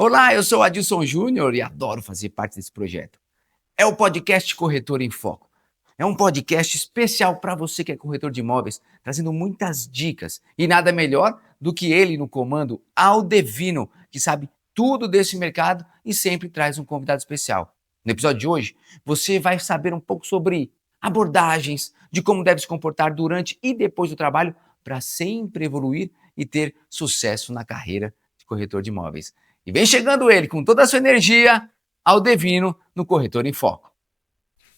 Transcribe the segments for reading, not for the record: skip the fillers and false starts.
Olá, eu sou Adilson Júnior e adoro fazer parte desse projeto. É o podcast Corretor em Foco. É um podcast especial para você que é corretor de imóveis, trazendo muitas dicas. E nada melhor do que ele no comando, Aldevino, que sabe tudo desse mercado e sempre traz um convidado especial. No episódio de hoje, você vai saber um pouco sobre abordagens, de como deve se comportar durante e depois do trabalho para sempre evoluir e ter sucesso na carreira de corretor de imóveis. E vem chegando ele com toda a sua energia, Aldevino, no Corretor em Foco.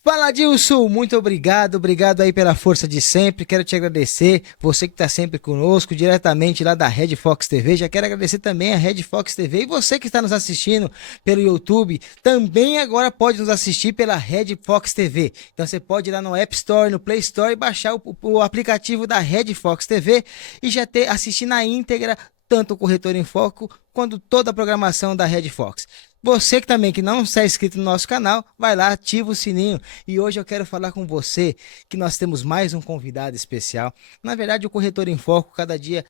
Fala, Dilson, muito obrigado aí pela força de sempre, quero te agradecer, você que está sempre conosco, diretamente lá da Red Fox TV, já quero agradecer também a Red Fox TV e você que está nos assistindo pelo YouTube, também agora pode nos assistir pela Red Fox TV, então você pode ir lá no App Store, no Play Store e baixar o aplicativo da Red Fox TV e já assistir na íntegra tanto o Corretor em Foco quanto toda a programação da Red Fox. Você que também que não está inscrito no nosso canal, vai lá, ativa o sininho. E hoje eu quero falar com você que nós temos mais um convidado especial. Na verdade, o Corretor em Foco cada dia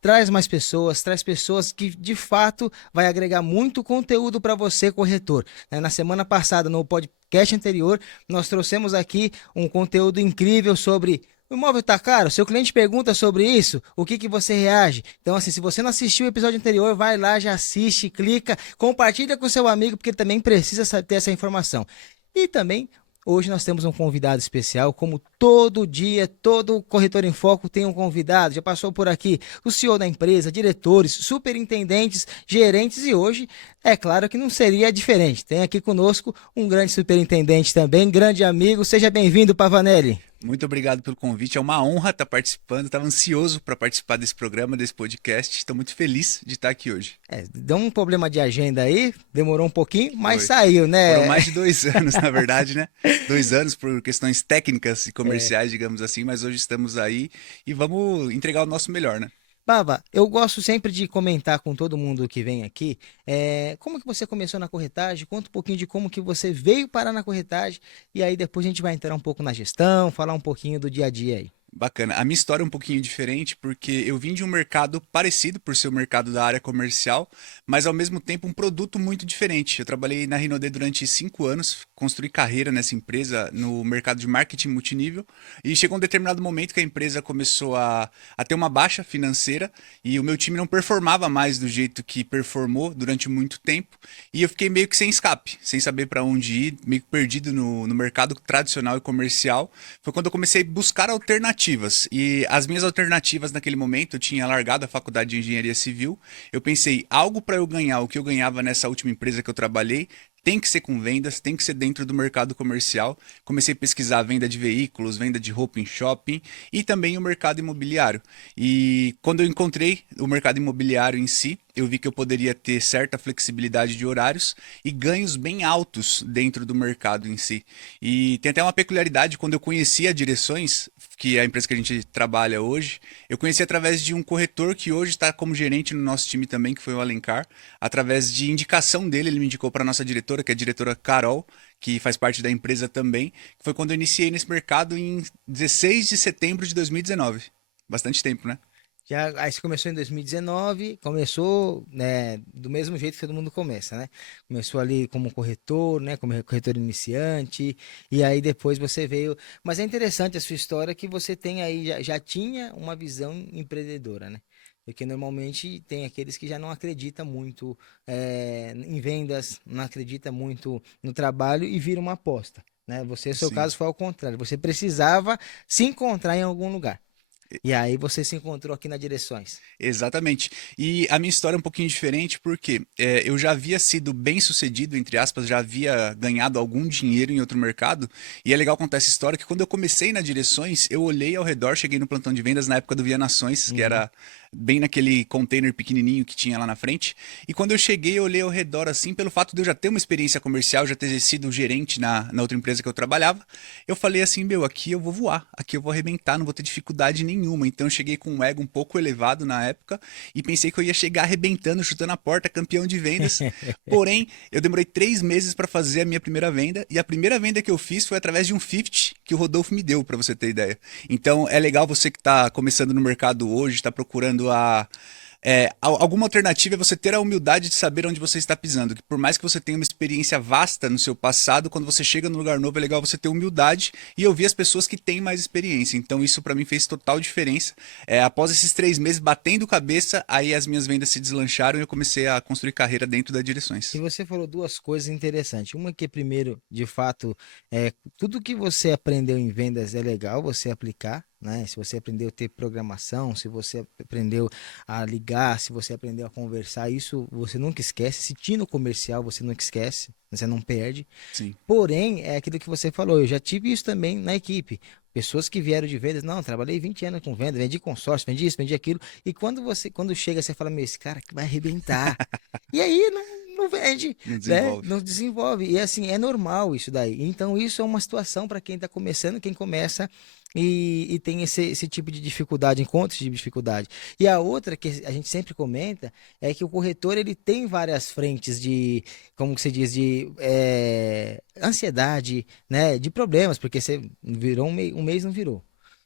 traz mais pessoas, traz pessoas que de fato vai agregar muito conteúdo para você, corretor. Na semana passada, no podcast anterior, nós trouxemos aqui um conteúdo incrível sobre o imóvel tá caro? Seu cliente pergunta sobre isso, o que você reage? Então, assim, se você não assistiu o episódio anterior, vai lá, já assiste, clica, compartilha com seu amigo, porque ele também precisa ter essa informação. E também, hoje nós temos um convidado especial, como todo dia, todo Corretor em Foco tem um convidado, já passou por aqui o CEO da empresa, diretores, superintendentes, gerentes e hoje, é claro que não seria diferente. Tem aqui conosco um grande superintendente também, grande amigo, seja bem-vindo, Pavanelli. Muito obrigado pelo convite. É uma honra estar participando. Estava ansioso para participar desse programa, desse podcast. Estou muito feliz de estar aqui hoje. Deu um problema de agenda aí, demorou um pouquinho, mas Foi. saiu, Foram né? mais de 2 anos, na verdade, né? 2 anos por questões técnicas e comerciais, digamos assim, mas hoje estamos aí e vamos entregar o nosso melhor, né? Baba, eu gosto sempre de comentar com todo mundo que vem aqui, como que você começou na corretagem, conta um pouquinho de como que você veio parar na corretagem, e aí depois a gente vai entrar um pouco na gestão, falar um pouquinho do dia a dia aí. Bacana. A minha história é um pouquinho diferente porque eu vim de um mercado parecido por ser o mercado da área comercial, mas ao mesmo tempo um produto muito diferente. Eu trabalhei na Rinode durante 5 anos, construí carreira nessa empresa no mercado de marketing multinível e chegou um determinado momento que a empresa começou a ter uma baixa financeira e o meu time não performava mais do jeito que performou durante muito tempo e eu fiquei meio que sem escape, sem saber para onde ir, meio que perdido no mercado tradicional e comercial. Foi quando eu comecei a buscar alternativas. E as minhas alternativas naquele momento, eu tinha largado a faculdade de engenharia civil. Eu pensei, algo para eu ganhar o que eu ganhava nessa última empresa que eu trabalhei, tem que ser com vendas, tem que ser dentro do mercado comercial. Comecei a pesquisar a venda de veículos, venda de roupa em shopping e também o mercado imobiliário. E quando eu encontrei o mercado imobiliário em si, eu vi que eu poderia ter certa flexibilidade de horários e ganhos bem altos dentro do mercado em si. E tem até uma peculiaridade, quando eu conheci a Direções, que é a empresa que a gente trabalha hoje, eu conheci através de um corretor que hoje está como gerente no nosso time também, que foi o Alencar. Através de indicação dele, ele me indicou para a nossa diretora, que é a diretora Carol, que faz parte da empresa também, que foi quando eu iniciei nesse mercado em 16 de setembro de 2019. Bastante tempo, né? Aí você começou em 2019, começou, né, do mesmo jeito que todo mundo começa, né? Começou ali como corretor, né, como corretor iniciante, e aí depois você veio. Mas é interessante a sua história que você tem aí, já tinha uma visão empreendedora, né? Porque normalmente tem aqueles que já não acreditam muito em vendas, não acreditam muito no trabalho e viram uma aposta, né? Você, no seu Sim. caso, foi ao contrário. Você precisava se encontrar em algum lugar. E aí você se encontrou aqui na Direções. Exatamente. E a minha história é um pouquinho diferente porque eu já havia sido bem sucedido, entre aspas, já havia ganhado algum dinheiro em outro mercado. E é legal contar essa história que quando eu comecei na Direções, eu olhei ao redor, cheguei no plantão de vendas na época do Via Nações, que Uhum. era bem naquele container pequenininho que tinha lá na frente. E quando eu cheguei, eu olhei ao redor assim, pelo fato de eu já ter uma experiência comercial, já ter sido gerente na outra empresa que eu trabalhava, eu falei assim, meu, aqui eu vou voar, aqui eu vou arrebentar, não vou ter dificuldade nenhuma. Então eu cheguei com um ego um pouco elevado na época e pensei que eu ia chegar arrebentando, chutando a porta, campeão de vendas. Porém, eu demorei 3 meses para fazer a minha primeira venda e a primeira venda que eu fiz foi através de um 50 que o Rodolfo me deu, para você ter ideia. Então é legal você que está começando no mercado hoje, está procurando Alguma alternativa é você ter a humildade de saber onde você está pisando. Que por mais que você tenha uma experiência vasta no seu passado, quando você chega num lugar novo é legal você ter humildade e ouvir as pessoas que têm mais experiência. Então isso para mim fez total diferença. Após esses 3 meses batendo cabeça, aí as minhas vendas se deslancharam e eu comecei a construir carreira dentro da E Direções. você falou duas coisas interessantes. Uma que, primeiro, de fato, tudo que você aprendeu em vendas é legal você aplicar, né? Se você aprendeu a ter programação, se você aprendeu a ligar, se você aprendeu a conversar, isso você nunca esquece. Se tinha no comercial, você nunca esquece, você não perde. Sim. Porém, é aquilo que você falou, eu já tive isso também na equipe. Pessoas que vieram de vendas, não, trabalhei 20 anos com venda, vendi consórcio, vendi isso, vendi aquilo. E quando chega, você fala, meu, esse cara que vai arrebentar. E aí não vende, Não né? desenvolve. Não desenvolve. E assim, é normal isso daí. Então, isso é uma situação para quem está começando, quem começa e tem esse tipo de dificuldade, encontra esse tipo de dificuldade. E a outra que a gente sempre comenta é que o corretor ele tem várias frentes de, como que se diz, de ansiedade, né? De problemas, porque você virou um mês não virou.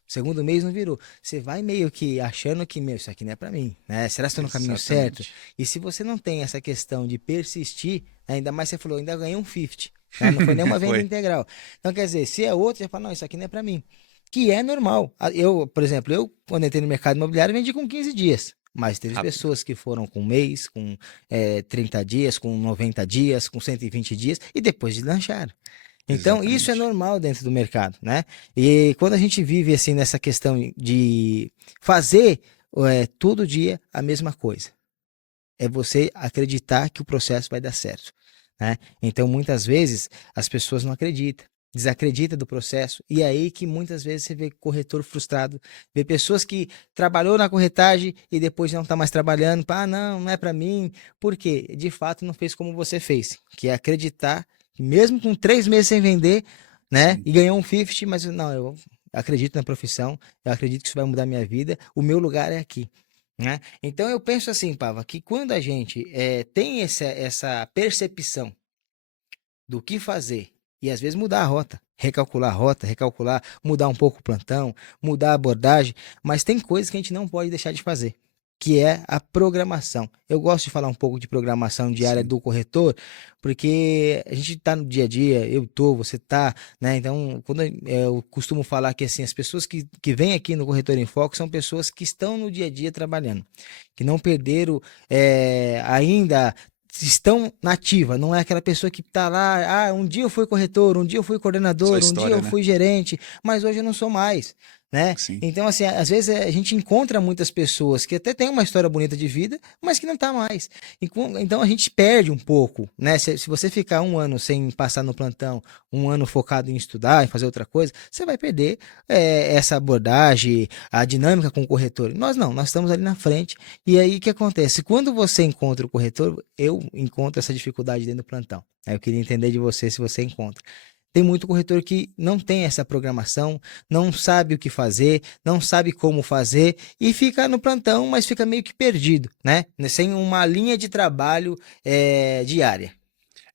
Segundo mês não virou. Você vai meio que achando que, meu, isso aqui não é para mim, né? Será que estou no caminho certo? Exatamente. E se você não tem essa questão de persistir, ainda mais você falou, ainda ganhei um 50, né? Não foi nenhuma venda Foi. integral. Então, quer dizer, se é outro, você fala, não, isso aqui não é para mim. Que é normal. Eu, por exemplo, quando entrei no mercado imobiliário, vendi com 15 dias. Mas teve Rápido. pessoas que foram com um mês, com 30 dias, com 90 dias, com 120 dias, e depois deslancharam. Então, isso é Exatamente. normal dentro do mercado, né? E quando a gente vive assim nessa questão de fazer todo dia a mesma coisa, é você acreditar que o processo vai dar certo, né? Então, muitas vezes as pessoas não acreditam, desacreditam do processo e é aí que muitas vezes você vê corretor frustrado, vê pessoas que trabalhou na corretagem e depois não está mais trabalhando, não é para mim, porque de fato não fez como você fez, que é acreditar que mesmo com 3 meses sem vender, né, Sim. e ganhou um 50, mas não, eu acredito na profissão, eu acredito que isso vai mudar minha vida, o meu lugar é aqui. Né? Então eu penso assim, Pava, que quando a gente tem essa percepção do que fazer e às vezes mudar a rota, recalcular, mudar um pouco o plantão, mudar a abordagem, mas tem coisas que a gente não pode deixar de fazer, que é a programação. Eu gosto de falar um pouco de programação diária Sim. do corretor, porque a gente está no dia a dia, eu tô, você tá, né? Então, quando eu costumo falar que assim, as pessoas que vêm aqui no Corretor em Foco são pessoas que estão no dia a dia trabalhando, que não perderam ainda estão na ativa, não é aquela pessoa que está lá, um dia eu fui corretor, um dia eu fui Só coordenador, um dia história, eu né? fui gerente, mas hoje eu não sou mais, né? Sim. Então, assim, às vezes a gente encontra muitas pessoas que até têm uma história bonita de vida, mas que não tá mais. Então a gente perde um pouco, né? Se você ficar um ano sem passar no plantão, um ano focado em estudar, em fazer outra coisa, você vai perder essa abordagem, a dinâmica com o corretor. Nós não, nós estamos ali na frente. E aí o que acontece? Quando você encontra o corretor, eu encontro essa dificuldade dentro do plantão. Aí eu queria entender de você se você encontra. Tem muito corretor que não tem essa programação, não sabe o que fazer, não sabe como fazer e fica no plantão, mas fica meio que perdido, né? Sem uma linha de trabalho diária.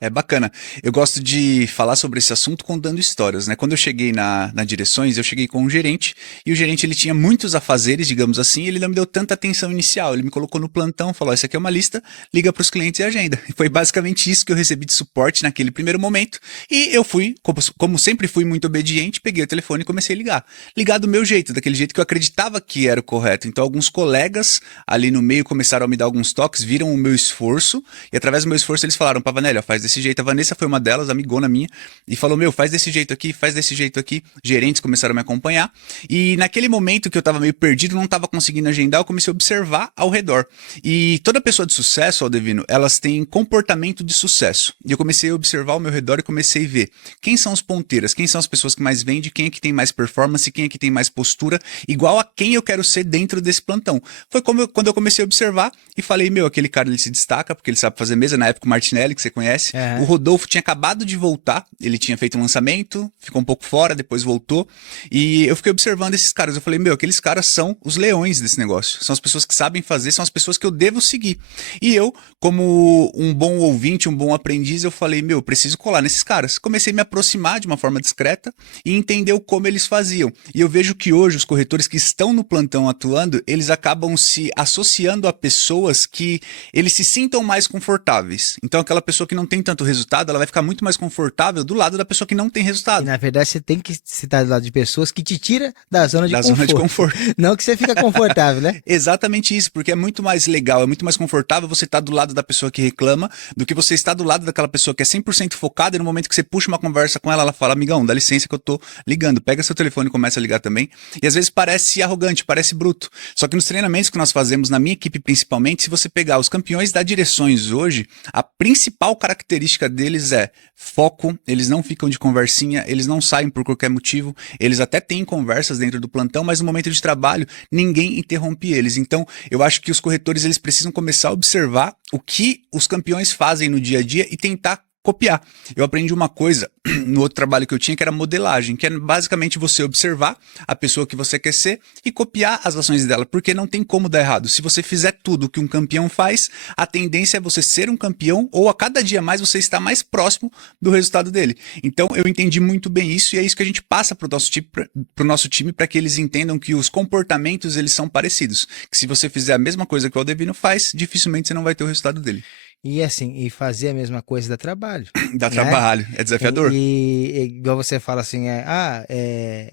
É bacana. Eu gosto de falar sobre esse assunto contando histórias, né? Quando eu cheguei na Direções, eu cheguei com um gerente e o gerente ele tinha muitos afazeres, digamos assim, e ele não me deu tanta atenção inicial. Ele me colocou no plantão, falou: "Essa aqui é uma lista, liga para os clientes e agenda." E foi basicamente isso que eu recebi de suporte naquele primeiro momento. E eu fui, como sempre fui muito obediente, peguei o telefone e comecei a ligar. Ligar do meu jeito, daquele jeito que eu acreditava que era o correto. Então alguns colegas ali no meio começaram a me dar alguns toques, viram o meu esforço e através do meu esforço eles falaram: "Pavanelli, ó, faz desse jeito." A Vanessa foi uma delas, amigona minha, e falou: "Meu, faz desse jeito aqui, faz desse jeito aqui." Gerentes começaram a me acompanhar. E naquele momento que eu tava meio perdido, não tava conseguindo agendar, eu comecei a observar ao redor. E toda pessoa de sucesso, Aldevino, elas têm comportamento de sucesso. E eu comecei a observar ao meu redor e comecei a ver quem são os ponteiras, quem são as pessoas que mais vendem, quem é que tem mais performance, quem é que tem mais postura, igual a quem eu quero ser dentro desse plantão. Foi quando eu comecei a observar e falei: "Meu, aquele cara ele se destaca porque ele sabe fazer mesa." Na época o Martinelli, que você conhece, O Rodolfo tinha acabado de voltar, ele tinha feito um lançamento, ficou um pouco fora, depois voltou, e eu fiquei observando esses caras. Eu falei, meu, aqueles caras são os leões desse negócio, são as pessoas que sabem fazer, são as pessoas que eu devo seguir. E eu, como um bom ouvinte, um bom aprendiz, eu falei, meu, eu preciso colar nesses caras. Comecei a me aproximar de uma forma discreta e entender como eles faziam. E eu vejo que hoje os corretores que estão no plantão atuando, eles acabam se associando a pessoas que eles se sintam mais confortáveis. Então aquela pessoa que não tem tanto resultado, ela vai ficar muito mais confortável do lado da pessoa que não tem E resultado. na verdade você tem que citar do lado de pessoas que te tira da zona de Da conforto. zona de conforto. Não que você fica confortável, né? Exatamente isso, porque é muito mais legal, é muito mais confortável você estar do lado da pessoa que reclama do que você estar do lado daquela pessoa que é 100% focada e no momento que você puxa uma conversa com ela, ela fala, amigão, dá licença que eu tô ligando. Pega seu telefone e começa a ligar também. E às vezes parece arrogante, parece bruto. Só que nos treinamentos que nós fazemos, na minha equipe principalmente, se você pegar os campeões da Direções hoje, a principal característica deles é foco, eles não ficam de conversinha, eles não saem por qualquer motivo, eles até têm conversas dentro do plantão, mas no momento de trabalho, ninguém interrompe eles. Então, eu acho que os corretores eles precisam começar a observar o que os campeões fazem no dia a dia e tentar copiar. Eu aprendi uma coisa no outro trabalho que eu tinha, que era modelagem, que é basicamente você observar a pessoa que você quer ser e copiar as ações dela, porque não tem como dar errado. Se você fizer tudo o que um campeão faz, a tendência é você ser um campeão ou a cada dia mais você estar mais próximo do resultado dele. Então eu entendi muito bem isso e é isso que a gente passa para o nosso time para que eles entendam que os comportamentos eles são parecidos. Que se você fizer a mesma coisa que o Aldevino faz, dificilmente você não vai ter o resultado dele. E assim, e fazer a mesma coisa dá trabalho. Dá né? trabalho, é desafiador. E igual você fala assim,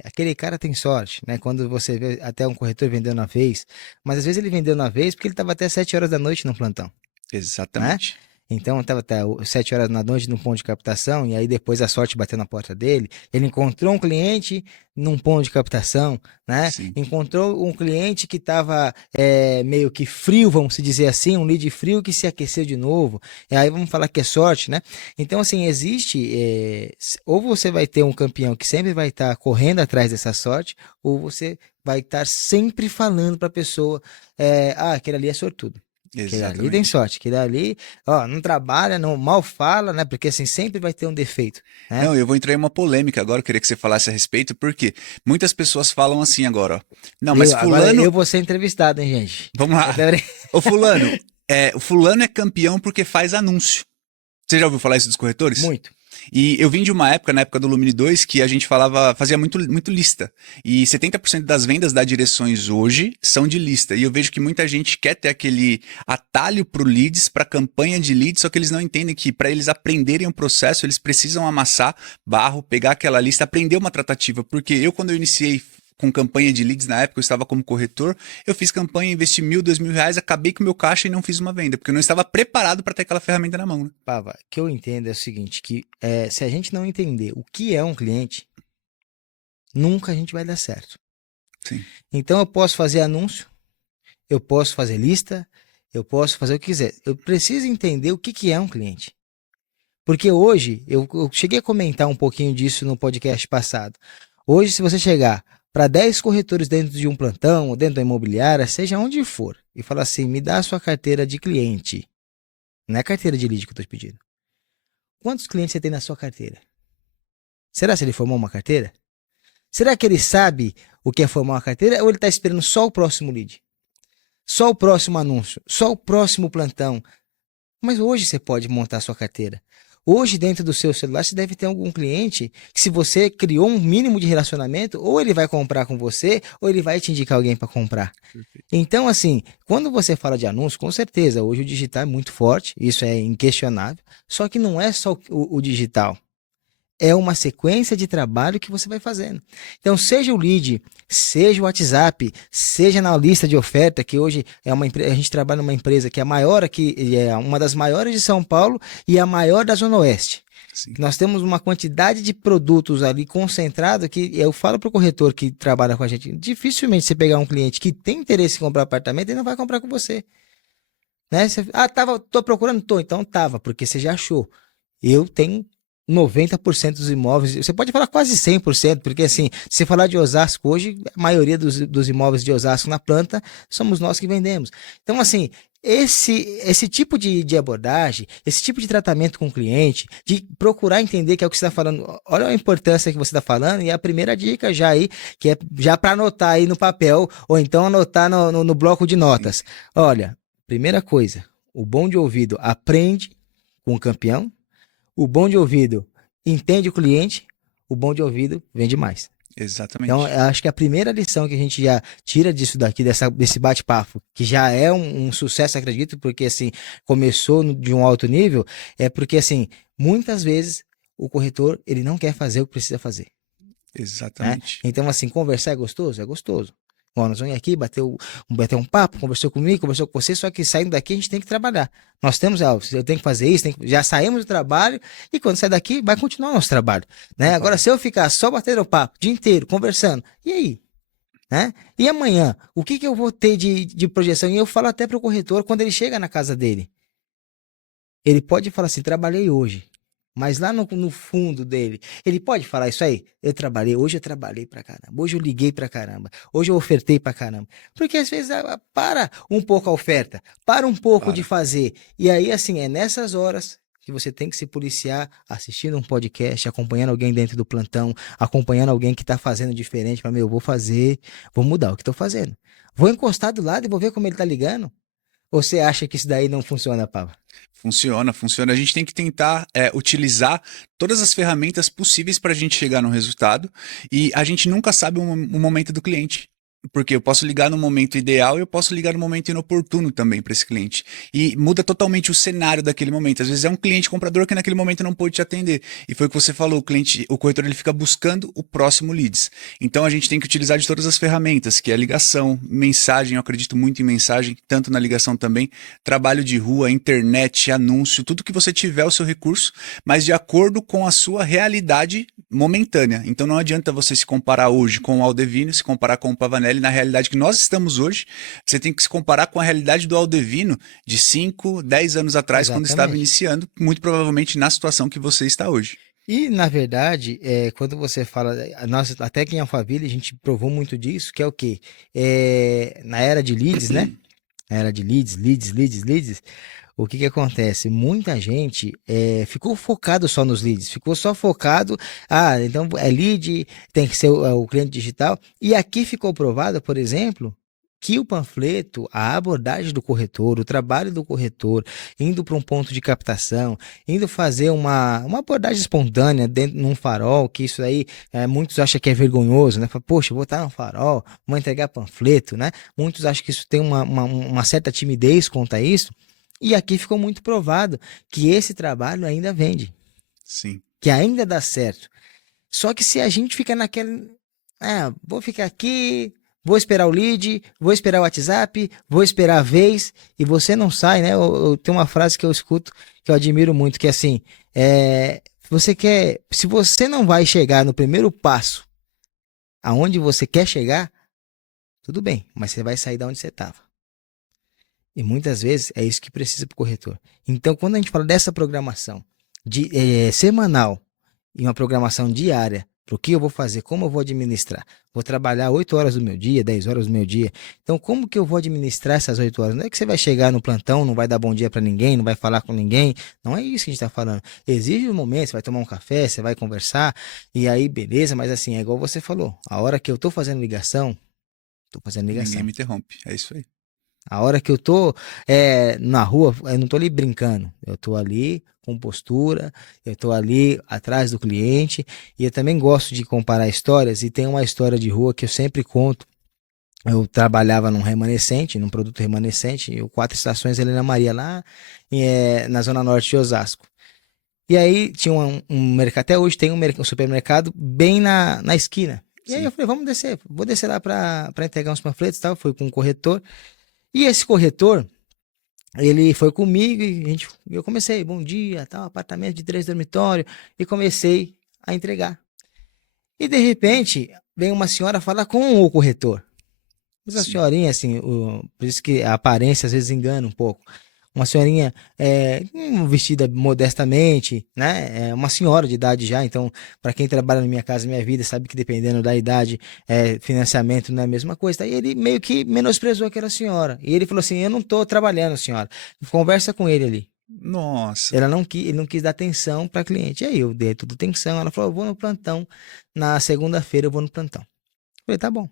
aquele cara tem sorte, né? Quando você vê até um corretor vendeu na vez, mas às vezes ele vendeu na vez porque ele estava até 7 horas da noite no plantão. Exatamente. Então estava até 7 horas da noite no ponto de captação, e aí depois a sorte bateu na porta dele. Ele encontrou um cliente num ponto de captação, né? Sim. Encontrou um cliente que estava meio que frio, vamos dizer assim, um lead frio que se aqueceu de novo. E aí vamos falar que é sorte, né? Então, assim, existe. Ou você vai ter um campeão que sempre vai estar correndo atrás dessa sorte, ou você vai estar sempre falando para a pessoa: aquele ali é sortudo. Aquele ali tem Exatamente. sorte, aquele ali, ó, não trabalha, não mal fala, né? Porque assim, sempre vai ter um defeito, né? Não, eu vou entrar em uma polêmica agora, eu queria que você falasse a respeito, porque muitas pessoas falam assim agora, ó. Não, mas Agora fulano... eu vou ser entrevistado, hein, gente? Vamos lá. Ô fulano, o fulano é campeão porque faz anúncio. Você já ouviu falar isso dos corretores? Muito. E eu vim de uma época, na época do Lumine 2, que a gente fazia muito lista. E 70% das vendas da Direções hoje são de lista. E eu vejo que muita gente quer ter aquele atalho pro leads, pra campanha de leads, só que eles não entendem que para eles aprenderem o processo, eles precisam amassar barro, pegar aquela lista, aprender uma tratativa. Porque eu, quando eu iniciei com campanha de leads na época, eu estava como corretor, eu fiz campanha, investi R$1.000, R$2.000, acabei com o meu caixa e não fiz uma venda, porque eu não estava preparado para ter aquela ferramenta na mão, né? Pava, o que eu entendo é o seguinte, que se a gente não entender o que é um cliente, nunca a gente vai dar certo. Sim. Então eu posso fazer anúncio, eu posso fazer lista, eu posso fazer o que quiser. Eu preciso entender o que é um cliente. Porque hoje, eu cheguei a comentar um pouquinho disso no podcast passado. Hoje, se você chegar para 10 corretores dentro de um plantão, ou dentro da imobiliária, seja onde for, e falar assim, me dá a sua carteira de cliente. Não é carteira de lead que eu estou te pedindo. Quantos clientes você tem na sua carteira? Será que ele formou uma carteira? Será que ele sabe o que é formar uma carteira ou ele está esperando só o próximo lead? Só o próximo anúncio? Só o próximo plantão? Mas hoje você pode montar a sua carteira. Hoje, dentro do seu celular, você deve ter algum cliente que, se você criou um mínimo de relacionamento, ou ele vai comprar com você, ou ele vai te indicar alguém para comprar. Perfeito. Então, assim, quando você fala de anúncio, com certeza, hoje o digital é muito forte, isso é inquestionável, só que não é só o digital. É uma sequência de trabalho que você vai fazendo. Então, seja o lead, seja o WhatsApp, seja na lista de oferta, que hoje a gente trabalha numa empresa que é a maior aqui, é uma das maiores de São Paulo e a maior da Zona Oeste. Sim. Nós temos uma quantidade de produtos ali concentrado que eu falo para o corretor que trabalha com a gente, dificilmente você pegar um cliente que tem interesse em comprar apartamento, ele não vai comprar com você. Né? Você, tô procurando? Tô, então tava, porque você já achou. Eu tenho 90% dos imóveis, você pode falar quase 100%, porque assim, se você falar de Osasco hoje, a maioria dos imóveis de Osasco na planta somos nós que vendemos. Então, assim, esse tipo de abordagem, esse tipo de tratamento com o cliente, de procurar entender que é o que você está falando, olha a importância que você está falando, e a primeira dica já aí, que é já para anotar aí no papel, ou então anotar no bloco de notas. Olha, primeira coisa, o bom de ouvido aprende com o campeão, o bom de ouvido entende o cliente, o bom de ouvido vende mais. Então, Exatamente. eu acho que a primeira lição que a gente já tira disso daqui, desse bate-papo, que já é um sucesso, acredito, porque assim, começou de um alto nível, é porque assim, muitas vezes o corretor, ele não quer fazer o que precisa fazer, né? Exatamente. Então, assim, conversar é gostoso? É gostoso. Bom, nós vamos aqui, bater um papo, conversou comigo, conversou com você, só que saindo daqui a gente tem que trabalhar. Nós temos, eu tenho que fazer isso, já saímos do trabalho e quando sai daqui vai continuar o nosso trabalho, né? Não Agora, para. se eu ficar só batendo papo o dia inteiro, conversando, e aí? Né? E amanhã, o que eu vou ter de projeção? E eu falo até para o corretor, quando ele chega na casa dele, ele pode falar assim, trabalhei hoje. Mas lá no fundo dele, ele pode falar isso aí? Hoje eu trabalhei pra caramba, hoje eu liguei pra caramba, hoje eu ofertei pra caramba. Porque às vezes para um pouco a oferta, para um pouco de Para. fazer. E aí, assim, é nessas horas que você tem que se policiar, assistindo um podcast, acompanhando alguém dentro do plantão, acompanhando alguém que tá fazendo diferente, para eu vou fazer, vou mudar o que tô fazendo. Vou encostar do lado e vou ver como ele tá ligando. Ou você acha que isso daí não funciona, Pava? Funciona, funciona. A gente tem que tentar utilizar todas as ferramentas possíveis para a gente chegar no resultado e a gente nunca sabe o momento do cliente. Porque eu posso ligar no momento ideal e eu posso ligar no momento inoportuno também para esse cliente. E muda totalmente o cenário daquele momento. Às vezes é um cliente comprador que naquele momento não pôde te atender. E foi o que você falou, o corretor ele fica buscando o próximo leads. Então a gente tem que utilizar de todas as ferramentas, que é ligação, mensagem, eu acredito muito em mensagem, tanto na ligação também, trabalho de rua, internet, anúncio, tudo que você tiver o seu recurso, mas de acordo com a sua realidade momentânea. Então não adianta você se comparar hoje com o Aldevino, se comparar com o Pavanelli na realidade que nós estamos hoje. Você tem que se comparar com a realidade do Aldevino de 5, 10 anos atrás, quando estava Exatamente. iniciando, muito provavelmente na situação que você está hoje. E, na verdade, quando você fala, nós, até aqui em Alphaville, a gente provou muito disso, que é o quê? Na era de leads, né? Na era de leads, o que que acontece? Muita gente ficou focado só nos leads, ficou só focado, então é lead, tem que ser o cliente digital, e aqui ficou provado, por exemplo, que o panfleto, a abordagem do corretor, o trabalho do corretor, indo para um ponto de captação, indo fazer uma abordagem espontânea dentro num farol, que isso aí muitos acham que é vergonhoso, né? Fala, poxa, eu vou estar no farol, vou entregar panfleto, né? Muitos acham que isso tem uma certa timidez quanto a isso, e aqui ficou muito provado que esse trabalho ainda vende, Sim, que ainda dá certo. Só que se a gente fica naquela, vou ficar aqui, vou esperar o lead, vou esperar o WhatsApp, vou esperar a vez, e você não sai, né? Tem uma frase que eu escuto que eu admiro muito, que é assim, se você não vai chegar no primeiro passo aonde você quer chegar, tudo bem, mas você vai sair da onde você estava. E muitas vezes é isso que precisa para o corretor. Então, quando a gente fala dessa programação semanal e uma programação diária, para o que eu vou fazer, como eu vou administrar? Vou trabalhar 8 horas do meu dia, 10 horas do meu dia. Então, como que eu vou administrar essas 8 horas? Não é que você vai chegar no plantão, não vai dar bom dia para ninguém, não vai falar com ninguém. Não é isso que a gente está falando. Exige um momento, você vai tomar um café, você vai conversar, e aí, beleza, mas assim, é igual você falou. A hora que eu estou fazendo ligação, estou fazendo ninguém ligação. me interrompe. É isso aí. A hora que eu tô na rua, eu não tô ali brincando. Eu tô ali com postura, eu tô ali atrás do cliente. E eu também gosto de comparar histórias. E tem uma história de rua que eu sempre conto. Eu trabalhava num remanescente, num produto remanescente, e o Quatro Estações Helena Maria, lá na zona norte de Osasco. E aí tinha um mercado, até hoje tem um supermercado bem na esquina. E aí eu Sim, falei, vamos descer, vou descer lá para entregar uns panfletos e tal. Fui com um corretor. E esse corretor, ele foi comigo e eu comecei, bom dia, tal, apartamento de 3 dormitórios, e comecei a entregar. E de repente, vem uma senhora falar com o corretor. Mas a sim. senhorinha, assim, por isso que a aparência às vezes engana um pouco. uma senhorinha vestida modestamente, né? Uma senhora de idade já, então, para quem trabalha na minha casa, minha vida, sabe que dependendo da idade, financiamento não é a mesma coisa. Aí ele meio que menosprezou aquela senhora. E ele falou assim: eu não tô trabalhando, senhora. Conversa com ele ali. Nossa. Ele não quis dar atenção para cliente. E aí eu dei tudo atenção. Ela falou: eu vou no plantão. Na segunda-feira eu vou no plantão. Eu falei: tá bom.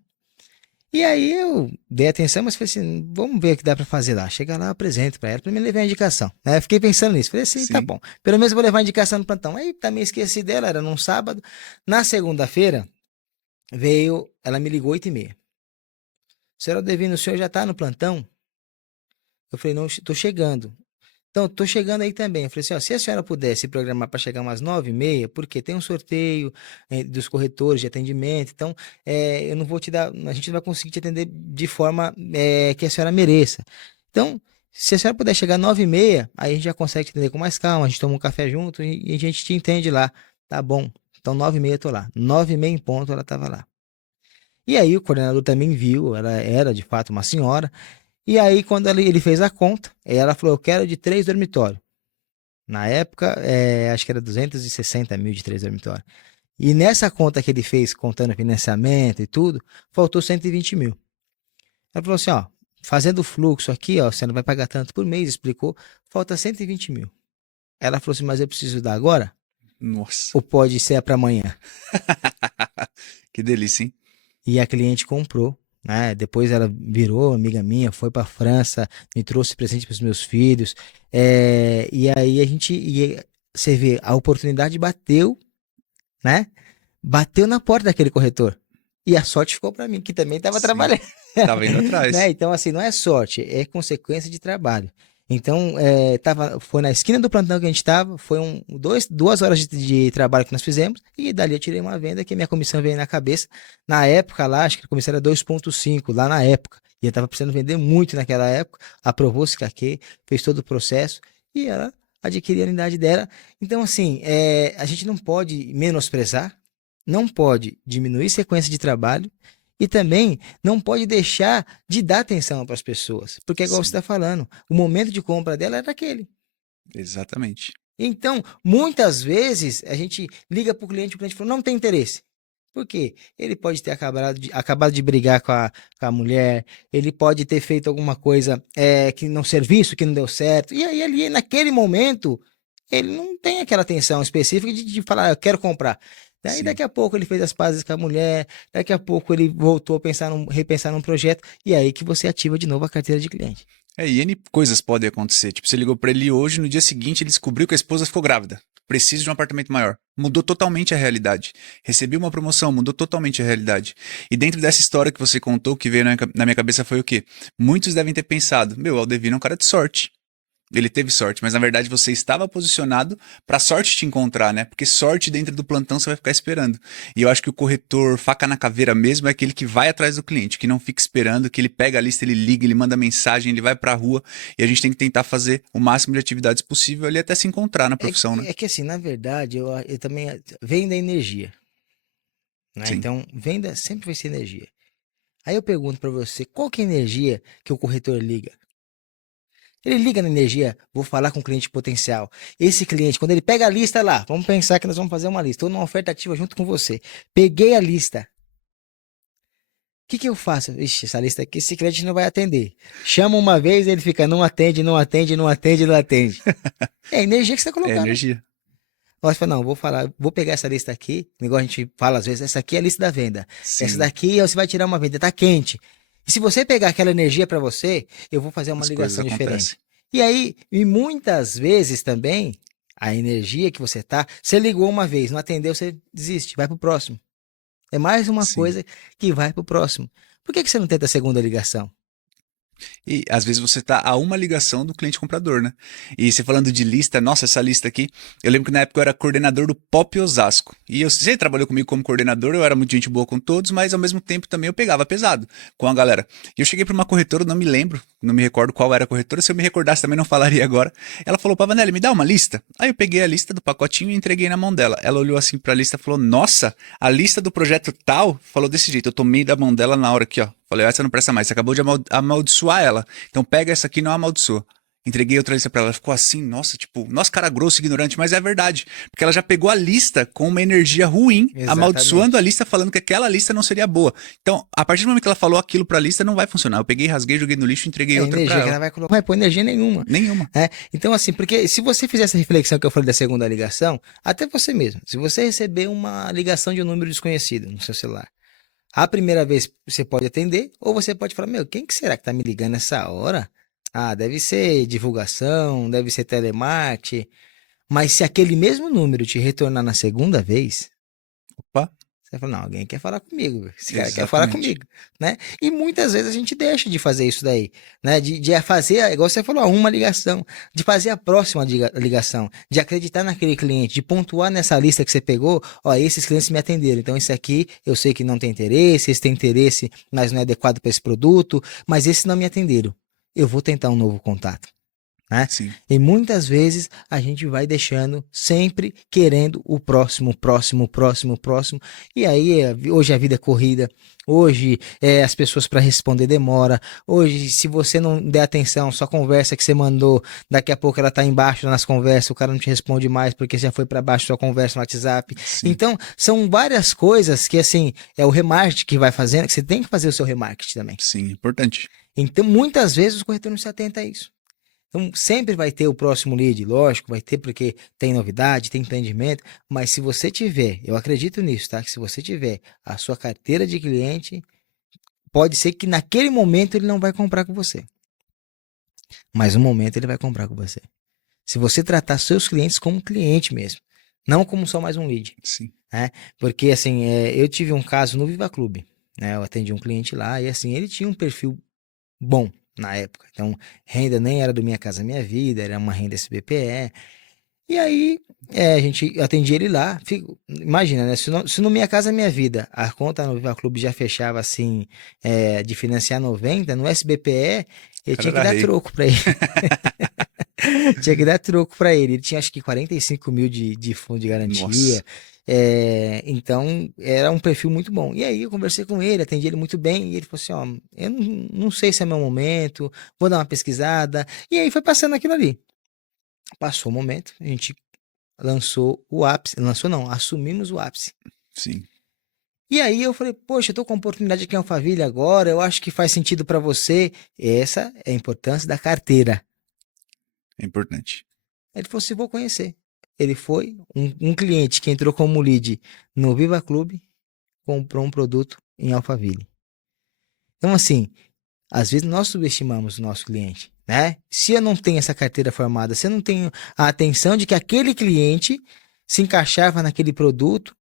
E aí eu dei atenção, mas falei assim, vamos ver o que dá pra fazer lá. Chega lá, eu apresento pra ela, pra mim levar a indicação. Né? Eu fiquei pensando nisso. Falei assim, tá Sim. bom. Pelo menos eu vou levar a indicação no plantão. Aí também esqueci dela, era num sábado. Na segunda-feira, ela me ligou 8h30. Senhora Devine, o senhor já tá no plantão? Eu falei, não, tô chegando. Então, tô chegando aí também. Eu falei assim, ó, se a senhora pudesse se programar para chegar umas 9h30, porque tem um sorteio dos corretores de atendimento, então eu não vou te dar, a gente não vai conseguir te atender de forma que a senhora mereça. Então, se a senhora puder chegar 9h30, aí a gente já consegue te atender com mais calma, a gente toma um café junto e a gente te entende lá. Tá bom. Então, 9h30 eu tô lá. 9h30 em ponto ela tava lá. E aí o coordenador também viu, ela era de fato uma senhora, e aí, quando ele fez a conta, ela falou: eu quero de 3 dormitórios. Na época, acho que era 260 mil de 3 dormitórios. E nessa conta que ele fez, contando financiamento e tudo, faltou 120 mil. Ela falou assim: ó, fazendo o fluxo aqui, ó, você não vai pagar tanto por mês, explicou, falta 120 mil. Ela falou assim: mas eu preciso dar agora? Nossa. Ou pode ser para amanhã? Que delícia, hein? E a cliente comprou. Né? Depois ela virou amiga minha, foi para França, me trouxe presente para os meus filhos. E aí você vê, a oportunidade bateu, né? Bateu na porta daquele corretor. E a sorte ficou para mim, que também estava Sim. trabalhando. Tava indo Né? atrás. Então, assim, não é sorte, é consequência de trabalho. Então, foi na esquina do plantão que a gente estava, foi 2 horas de trabalho que nós fizemos, e dali eu tirei uma venda que a minha comissão veio na cabeça. Na época lá, acho que a comissão era 2,5 lá na época, e eu estava precisando vender muito naquela época, aprovou-se CAQ, fez todo o processo, e ela adquiriu a unidade dela. Então, assim, a gente não pode menosprezar, não pode diminuir sequência de trabalho, e também não pode deixar de dar atenção para as pessoas. Porque, igual você Sim, está falando, o momento de compra dela era aquele. exatamente. Então, muitas vezes, a gente liga para o cliente fala, não tem interesse. Por quê? Ele pode ter acabado de brigar com a mulher, ele pode ter feito alguma coisa que não serviço, que não deu certo. E aí, ali, naquele momento, ele não tem aquela atenção específica de falar, eu quero comprar. Daí, Sim. daqui a pouco, ele fez as pazes com a mulher, daqui a pouco, ele voltou a repensar num projeto, e aí que você ativa de novo a carteira de cliente. E N coisas podem acontecer. Tipo, você ligou pra ele hoje, no dia seguinte ele descobriu que a esposa ficou grávida. Preciso de um apartamento maior. Mudou totalmente a realidade. Recebi uma promoção, mudou totalmente a realidade. E dentro dessa história que você contou, que veio na minha cabeça foi o quê? Muitos devem ter pensado, meu, o Aldevino é um cara de sorte. Ele teve sorte, mas na verdade você estava posicionado para a sorte te encontrar, né? Porque sorte dentro do plantão você vai ficar esperando. E eu acho que o corretor faca na caveira mesmo é aquele que vai atrás do cliente, que não fica esperando, que ele pega a lista, ele liga, ele manda mensagem, ele vai para a rua e a gente tem que tentar fazer o máximo de atividades possível ali até se encontrar na profissão, né? É que assim, na verdade, eu também vem da energia, né? Sim. Então, venda sempre vai ser energia. Aí eu pergunto para você, qual que é a energia que o corretor liga? Ele liga na energia, vou falar com o cliente potencial. Esse cliente, quando ele pega a lista lá, vamos pensar que nós vamos fazer uma lista, estou numa oferta ativa junto com você. Peguei a lista. O que que eu faço? Ixi, essa lista aqui, esse cliente não vai atender. Chama uma vez, ele fica, não atende, não atende, não atende, não atende. É a energia que você está É colocando. energia. Nós fala, não, vou pegar essa lista aqui, igual a gente fala às vezes, essa aqui é a lista da venda. Essa Sim, daqui você vai tirar uma venda, tá quente. E se você pegar aquela energia para você, eu vou fazer uma as coisas ligação acontecem. diferente. E aí, e muitas vezes também, a energia que você tá, você ligou uma vez, não atendeu, você desiste, vai pro próximo. É mais uma Sim. coisa que vai pro próximo. Por que que você não tenta a segunda ligação? E às vezes você tá a uma ligação do cliente comprador, né? E você falando de lista, nossa, essa lista aqui, eu lembro que na época eu era coordenador do Pop Osasco. E você trabalhou comigo como coordenador, eu era muito gente boa com todos, mas ao mesmo tempo também eu pegava pesado com a galera. E eu cheguei para uma corretora, não me lembro, não me recordo qual era a corretora, se eu me recordasse também não falaria agora. Ela falou, Pavanelli, me dá uma lista. Aí eu peguei a lista do pacotinho e entreguei na mão dela. Ela olhou assim pra lista e falou, nossa, a lista do projeto tal, falou desse jeito, eu tomei da mão dela na hora aqui, ó. Falei, essa não presta mais, você acabou de amaldiçoar ela. Então pega essa aqui e não amaldiçoa. Entreguei outra lista pra ela, ela ficou assim, nossa, tipo, nossa, cara grosso, ignorante, mas é verdade. Porque ela já pegou a lista com uma energia ruim, amaldiçoando a lista, falando que aquela lista não seria boa. Então, a partir do momento que ela falou aquilo pra lista, não vai funcionar. Eu peguei, rasguei, joguei no lixo e entreguei É outra pra energia que ela. ela vai colocar, não vai pôr energia nenhuma. Nenhuma. Então, assim, porque se você fizer essa reflexão que eu falei da segunda ligação, até você mesmo, se você receber uma ligação de um número desconhecido no seu celular, a primeira vez você pode atender, ou você pode falar, meu, quem que será que tá me ligando nessa hora? Ah, deve ser divulgação, deve ser telemarketing. Mas se aquele mesmo número te retornar na segunda vez, Opa, você vai falar, não, alguém quer falar comigo, esse cara quer falar exatamente. comigo, né? E muitas vezes a gente deixa de fazer isso daí, né? De fazer, igual você falou, uma ligação, de fazer a próxima ligação, de acreditar naquele cliente, de pontuar nessa lista que você pegou, ó, esses clientes me atenderam, então esse aqui eu sei que não tem interesse, esse tem interesse, mas não é adequado para esse produto, mas esse não me atenderam. Eu vou tentar um novo contato. Né? Sim. E muitas vezes a gente vai deixando sempre querendo o próximo, próximo, próximo, próximo. E aí hoje a vida é corrida, hoje as pessoas para responder demora. Hoje, se você não der atenção, sua conversa que você mandou, daqui a pouco ela tá embaixo nas conversas, o cara não te responde mais porque já foi para baixo sua conversa no WhatsApp. Sim. Então, são várias coisas que assim, é o remarketing que vai fazendo, que você tem que fazer o seu remarketing também. Sim, importante. Então, muitas vezes o corretor não se atenta a isso. Então, sempre vai ter o próximo lead, lógico, vai ter porque tem novidade, tem empreendimento, mas se você tiver, eu acredito nisso, tá? Que se você tiver a sua carteira de cliente, pode ser que naquele momento ele não vai comprar com você, mas no momento ele vai comprar com você. Se você tratar seus clientes como cliente mesmo, não como só mais um lead, Sim. né? Porque, assim, eu tive um caso no Viva Clube, né? Eu atendi um cliente lá e, assim, ele tinha um perfil bom na época. Então, renda nem era do Minha Casa Minha Vida, era uma renda SBPE. E aí, a gente atendia ele lá. Imagina, né? Se no Minha Casa Minha Vida a conta no Viva Clube já fechava assim, de financiar 90, no SBPE, eu tinha que Cara dar rei. troco pra ele. Tinha que dar troco pra ele. Ele tinha acho que 45 mil de fundo de garantia. Nossa. Então, era um perfil muito bom. E aí, eu conversei com ele, atendi ele muito bem. E ele falou assim: ó, eu não sei se é meu momento, vou dar uma pesquisada. E aí, foi passando aquilo ali. Passou o momento, a gente lançou o ápice. Lançou não, assumimos o ápice. Sim. E aí, eu falei: poxa, eu tô com oportunidade aqui em Alphaville agora, eu acho que faz sentido para você. Essa é a importância da carteira. É importante. Ele falou assim: vou conhecer. Ele foi, um cliente que entrou como lead no Viva Clube, comprou um produto em Alphaville. Então, assim, às vezes nós subestimamos o nosso cliente, né? Se eu não tenho essa carteira formada, se eu não tenho a atenção de que aquele cliente se encaixava naquele produto,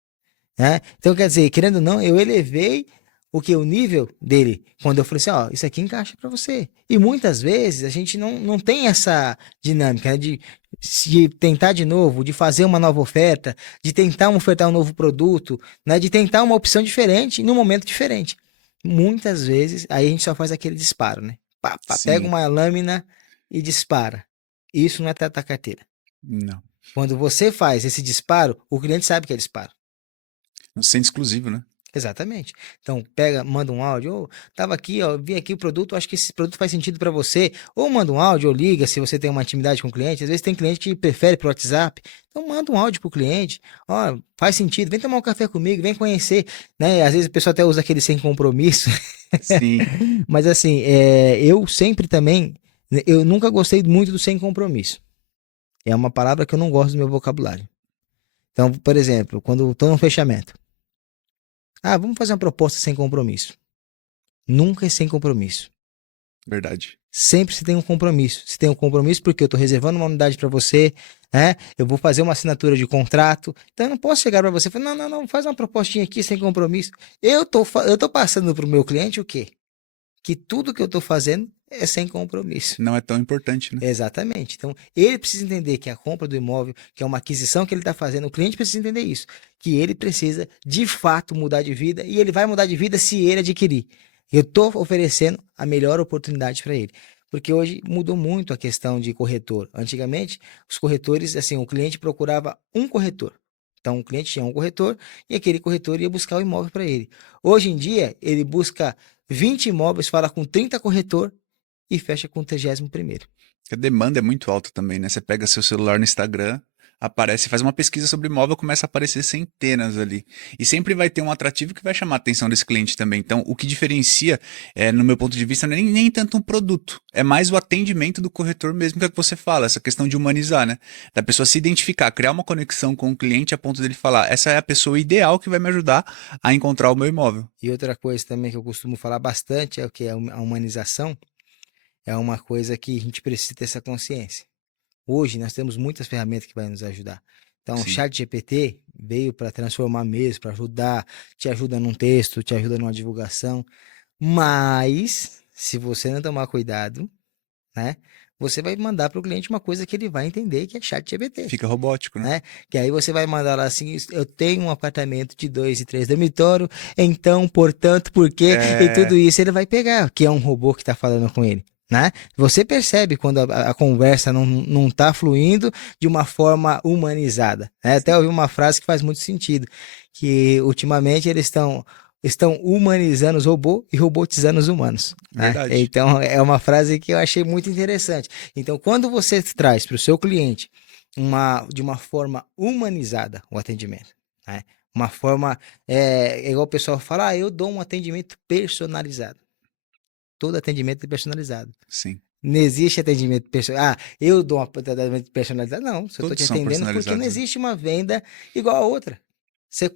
né? Então, quer dizer, querendo ou não, eu elevei o nível dele, quando eu falei assim, ó, isso aqui encaixa para você. E muitas vezes a gente não tem essa dinâmica, né, de tentar de novo, de fazer uma nova oferta, de tentar ofertar um novo produto, né, de tentar uma opção diferente num momento diferente. Muitas vezes, aí a gente só faz aquele disparo, né? Pá, pá, pega Sim. uma lâmina e dispara. Isso não é tratar carteira. Não. Quando você faz esse disparo, o cliente sabe que é disparo. Não se sente exclusivo, né? Exatamente. Então, pega, manda um áudio, ou tava aqui, ó, vi aqui o produto, acho que esse produto faz sentido para você, ou manda um áudio, ou liga se você tem uma intimidade com o cliente. Às vezes tem cliente que prefere pro WhatsApp. Então, manda um áudio pro cliente, ó, faz sentido, vem tomar um café comigo, vem conhecer, né? Às vezes a pessoa até usa aquele sem compromisso, Sim. mas assim, eu sempre também, eu nunca gostei muito do sem compromisso. É uma palavra que eu não gosto do meu vocabulário. Então, por exemplo, quando eu tô num fechamento, vamos fazer uma proposta sem compromisso. Nunca é sem compromisso. Verdade. Sempre se tem um compromisso. Se tem um compromisso porque eu estou reservando uma unidade para você, né? Eu vou fazer uma assinatura de contrato. Então eu não posso chegar para você e falar, não, faz uma propostinha aqui sem compromisso. Eu tô passando para o meu cliente o quê? Que tudo que eu estou fazendo é sem compromisso. Não é tão importante, né? Exatamente. Então, ele precisa entender que a compra do imóvel, que é uma aquisição que ele está fazendo, o cliente precisa entender isso, que ele precisa, de fato, mudar de vida, e ele vai mudar de vida se ele adquirir. Eu estou oferecendo a melhor oportunidade para ele. Porque hoje mudou muito a questão de corretor. Antigamente, os corretores, assim, o cliente procurava um corretor. Então, o cliente tinha um corretor e aquele corretor ia buscar o imóvel para ele. Hoje em dia, ele busca 20 imóveis, fala com 30 corretores, e fecha com o 31º. A demanda é muito alta também, né? Você pega seu celular no Instagram, aparece, faz uma pesquisa sobre imóvel, começa a aparecer centenas ali. E sempre vai ter um atrativo que vai chamar a atenção desse cliente também. Então, o que diferencia, no meu ponto de vista, não é nem tanto um produto, é mais o atendimento do corretor mesmo, que é o que você fala, essa questão de humanizar, né? Da pessoa se identificar, criar uma conexão com o cliente a ponto dele falar, essa é a pessoa ideal que vai me ajudar a encontrar o meu imóvel. E outra coisa também que eu costumo falar bastante é o que é a humanização. É uma coisa que a gente precisa ter essa consciência. Hoje nós temos muitas ferramentas que vão nos ajudar. Então, o Sim. ChatGPT veio para transformar mesmo, para ajudar, te ajuda num texto, te ajuda numa divulgação. Mas, se você não tomar cuidado, né, você vai mandar para o cliente uma coisa que ele vai entender, que é ChatGPT. Fica robótico, né? Né? Que aí você vai mandar lá assim, eu tenho um apartamento de 2 e 3 dormitórios, então, portanto, porque, e tudo isso ele vai pegar, que é um robô que está falando com ele. Né? Você percebe quando a conversa não tá fluindo de uma forma humanizada. Né? Até ouvi uma frase que faz muito sentido, que ultimamente eles estão humanizando os robôs e robotizando os humanos. Né? Verdade. Então é uma frase que eu achei muito interessante. Então quando você traz para o seu cliente de uma forma humanizada o atendimento, né? Uma forma, igual o pessoal fala, eu dou um atendimento personalizado. Todo atendimento é personalizado. Sim. Não existe atendimento personalizado. Eu dou um atendimento personalizado. Não, se eu estou te Todos são atendendo porque não personalizados, né? existe uma venda igual a outra.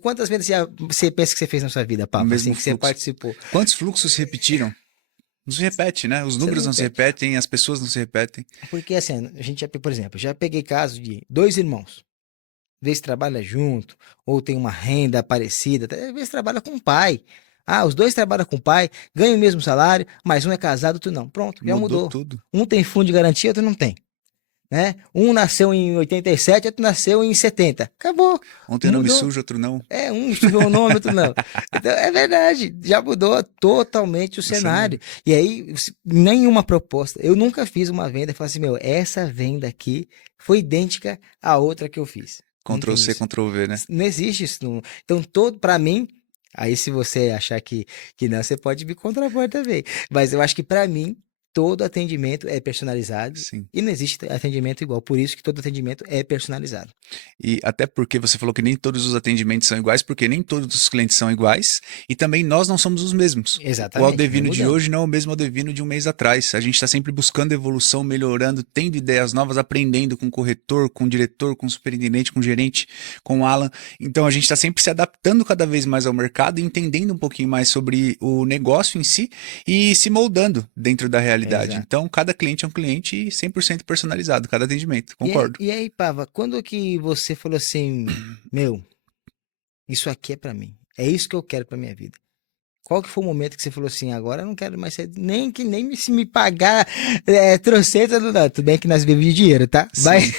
Quantas vendas você pensa que você fez na sua vida, O Papa? mesmo Assim que você fluxo. participou. Quantos fluxos se repetiram? Não se repete, né? Os números não se repetem, as pessoas não se repetem. Porque assim, a gente por exemplo, já peguei casos de 2 irmãos. Às vezes trabalha junto, ou tem uma renda parecida, às vezes trabalha com o pai. Ah, os dois trabalham com o pai, ganham o mesmo salário, mas um é casado, outro não. Pronto, já Mudou mudou. tudo. Um tem fundo de garantia, outro não tem. Né? Um nasceu em 87, outro nasceu em 70. Acabou. Um tem nome Mudou. sujo, outro não. Um escreveu o nome, outro não. Então, é verdade, já mudou totalmente o cenário. E aí, nenhuma proposta. Eu nunca fiz uma venda e falei assim, meu, essa venda aqui foi idêntica à outra que eu fiz. Ctrl C, Ctrl V, né? Não existe isso. Então, para mim, aí se você achar que não, você pode me contrapor também. Mas eu acho que para mim, todo atendimento é personalizado. Sim. E não existe atendimento igual. Por isso que todo atendimento é personalizado. E até porque você falou que nem todos os atendimentos são iguais, porque nem todos os clientes são iguais, e também nós não somos os mesmos. Exatamente. O Aldevino de hoje não é o mesmo Aldevino de um mês atrás. A gente está sempre buscando evolução, melhorando, tendo ideias novas, aprendendo com o corretor, com o diretor, com o superintendente, com o gerente, com o Alan. Então a gente está sempre se adaptando cada vez mais ao mercado, entendendo um pouquinho mais sobre o negócio em si e se moldando dentro da realidade. Exato. Então cada cliente é um cliente e 100% personalizado, cada atendimento. Concordo. E aí, Pava, quando que você falou assim, meu, isso aqui é para mim, é isso que eu quero para minha vida? Qual que foi o momento que você falou assim, agora eu não quero mais ser, nem se me pagar trocenta, não, tudo bem que nós vivemos de dinheiro, tá? Mas,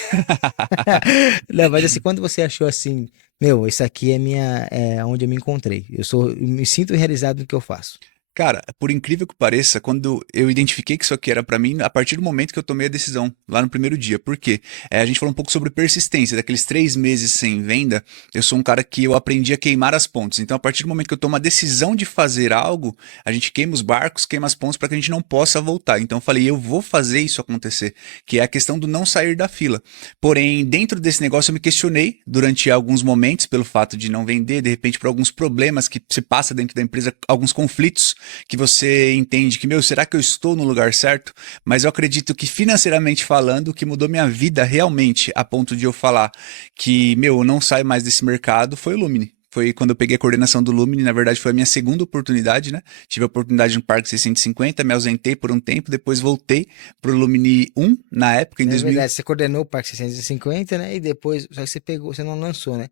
não, mas assim, quando você achou assim, meu, isso aqui é onde eu me encontrei, eu me sinto realizado no que eu faço. Cara, por incrível que pareça, quando eu identifiquei que isso aqui era pra mim, a partir do momento que eu tomei a decisão, lá no primeiro dia. Por quê? A gente falou um pouco sobre persistência, daqueles 3 meses sem venda, eu sou um cara que eu aprendi a queimar as pontes. Então, a partir do momento que eu tomo a decisão de fazer algo, a gente queima os barcos, queima as pontes para que a gente não possa voltar. Então, eu falei, eu vou fazer isso acontecer, que é a questão do não sair da fila. Porém, dentro desse negócio, eu me questionei durante alguns momentos, pelo fato de não vender, de repente, por alguns problemas que se passa dentro da empresa, alguns conflitos, que você entende que, meu, será que eu estou no lugar certo? Mas eu acredito que financeiramente falando, o que mudou minha vida realmente, a ponto de eu falar que, meu, eu não saio mais desse mercado, foi o Lumine. Foi quando eu peguei a coordenação do Lumine, na verdade foi a minha segunda oportunidade, né? Tive a oportunidade no Parque 650, me ausentei por um tempo, depois voltei pro Lumine 1, na época, em 2000. Verdade, você coordenou o Parque 650, né? E depois, só que você não lançou, né?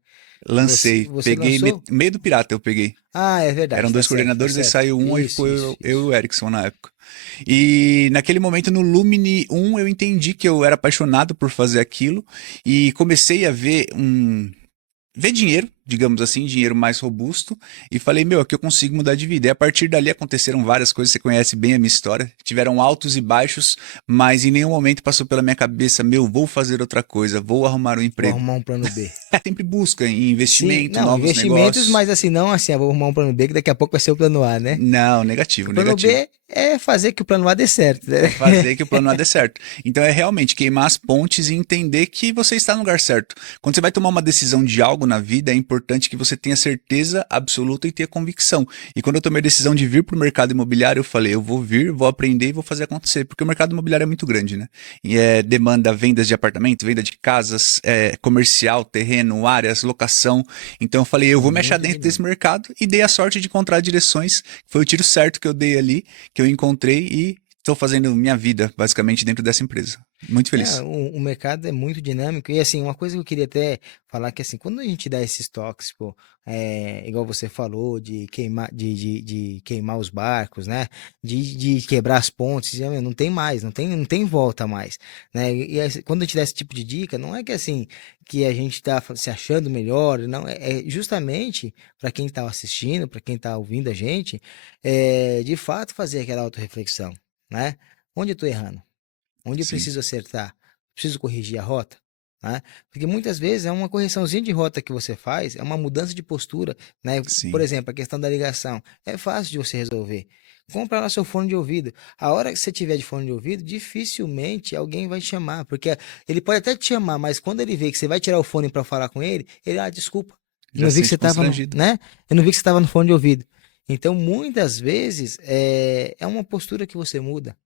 Lancei, Você peguei lançou? meio do pirata, eu peguei. Ah, é verdade. Eram dois coordenadores, aí saiu um, aí foi eu e Isso. o Erickson na época. E naquele momento no Lumine 1 eu entendi que eu era apaixonado por fazer aquilo e comecei a ver dinheiro, digamos assim, dinheiro mais robusto, e falei, meu, aqui eu consigo mudar de vida. E a partir dali aconteceram várias coisas, você conhece bem a minha história, tiveram altos e baixos, mas em nenhum momento passou pela minha cabeça, meu, vou fazer outra coisa, vou arrumar um emprego. Vou arrumar um plano B. Sempre busca em investimento, Sim, não, novos investimentos, negócios. mas assim, não assim, vou arrumar um plano B, que daqui a pouco vai ser o plano A, né? Não, negativo, O plano negativo. B é fazer que o plano A dê certo, né? É fazer que o plano A dê certo. Então é realmente queimar as pontes e entender que você está no lugar certo. Quando você vai tomar uma decisão de algo na vida, é importante que você tenha certeza absoluta e tenha convicção. E quando eu tomei a decisão de vir para o mercado imobiliário, eu falei, eu vou vir, vou aprender e vou fazer acontecer. Porque o mercado imobiliário é muito grande, né? E demanda vendas de apartamento, venda de casas, comercial, terreno, áreas, locação. Então eu falei, eu vou me achar Muito dentro desse dinâmico. mercado e dei a sorte de encontrar direções. Foi o tiro certo que eu dei ali, que eu encontrei e estou fazendo minha vida, basicamente, dentro dessa empresa. Muito É, feliz. o mercado é muito dinâmico. E assim, uma coisa que eu queria até falar que assim, quando a gente dá esses toques, pô, igual você falou, de queimar os barcos, né? De quebrar as pontes, não tem mais, não tem volta mais, né? E aí, quando a gente dá esse tipo de dica, não é que assim, que a gente tá se achando melhor, não, é justamente para quem tá assistindo, para quem tá ouvindo a gente, de fato fazer aquela autorreflexão, né? Onde eu tô errando? Onde eu Sim, preciso acertar? Preciso corrigir a rota? Né? Porque muitas vezes é uma correçãozinha de rota que você faz, é uma mudança de postura, né? Por sim, exemplo, a questão da ligação. É fácil de você resolver. Compra lá seu fone de ouvido. A hora que você tiver de fone de ouvido, dificilmente alguém vai te chamar, porque ele pode até te chamar, mas quando ele vê que você vai tirar o fone para falar com ele, desculpa, eu já não se vi que você sente estava no, constrangido. né? Eu não vi que você estava no fone de ouvido. Então, muitas vezes é uma postura que você muda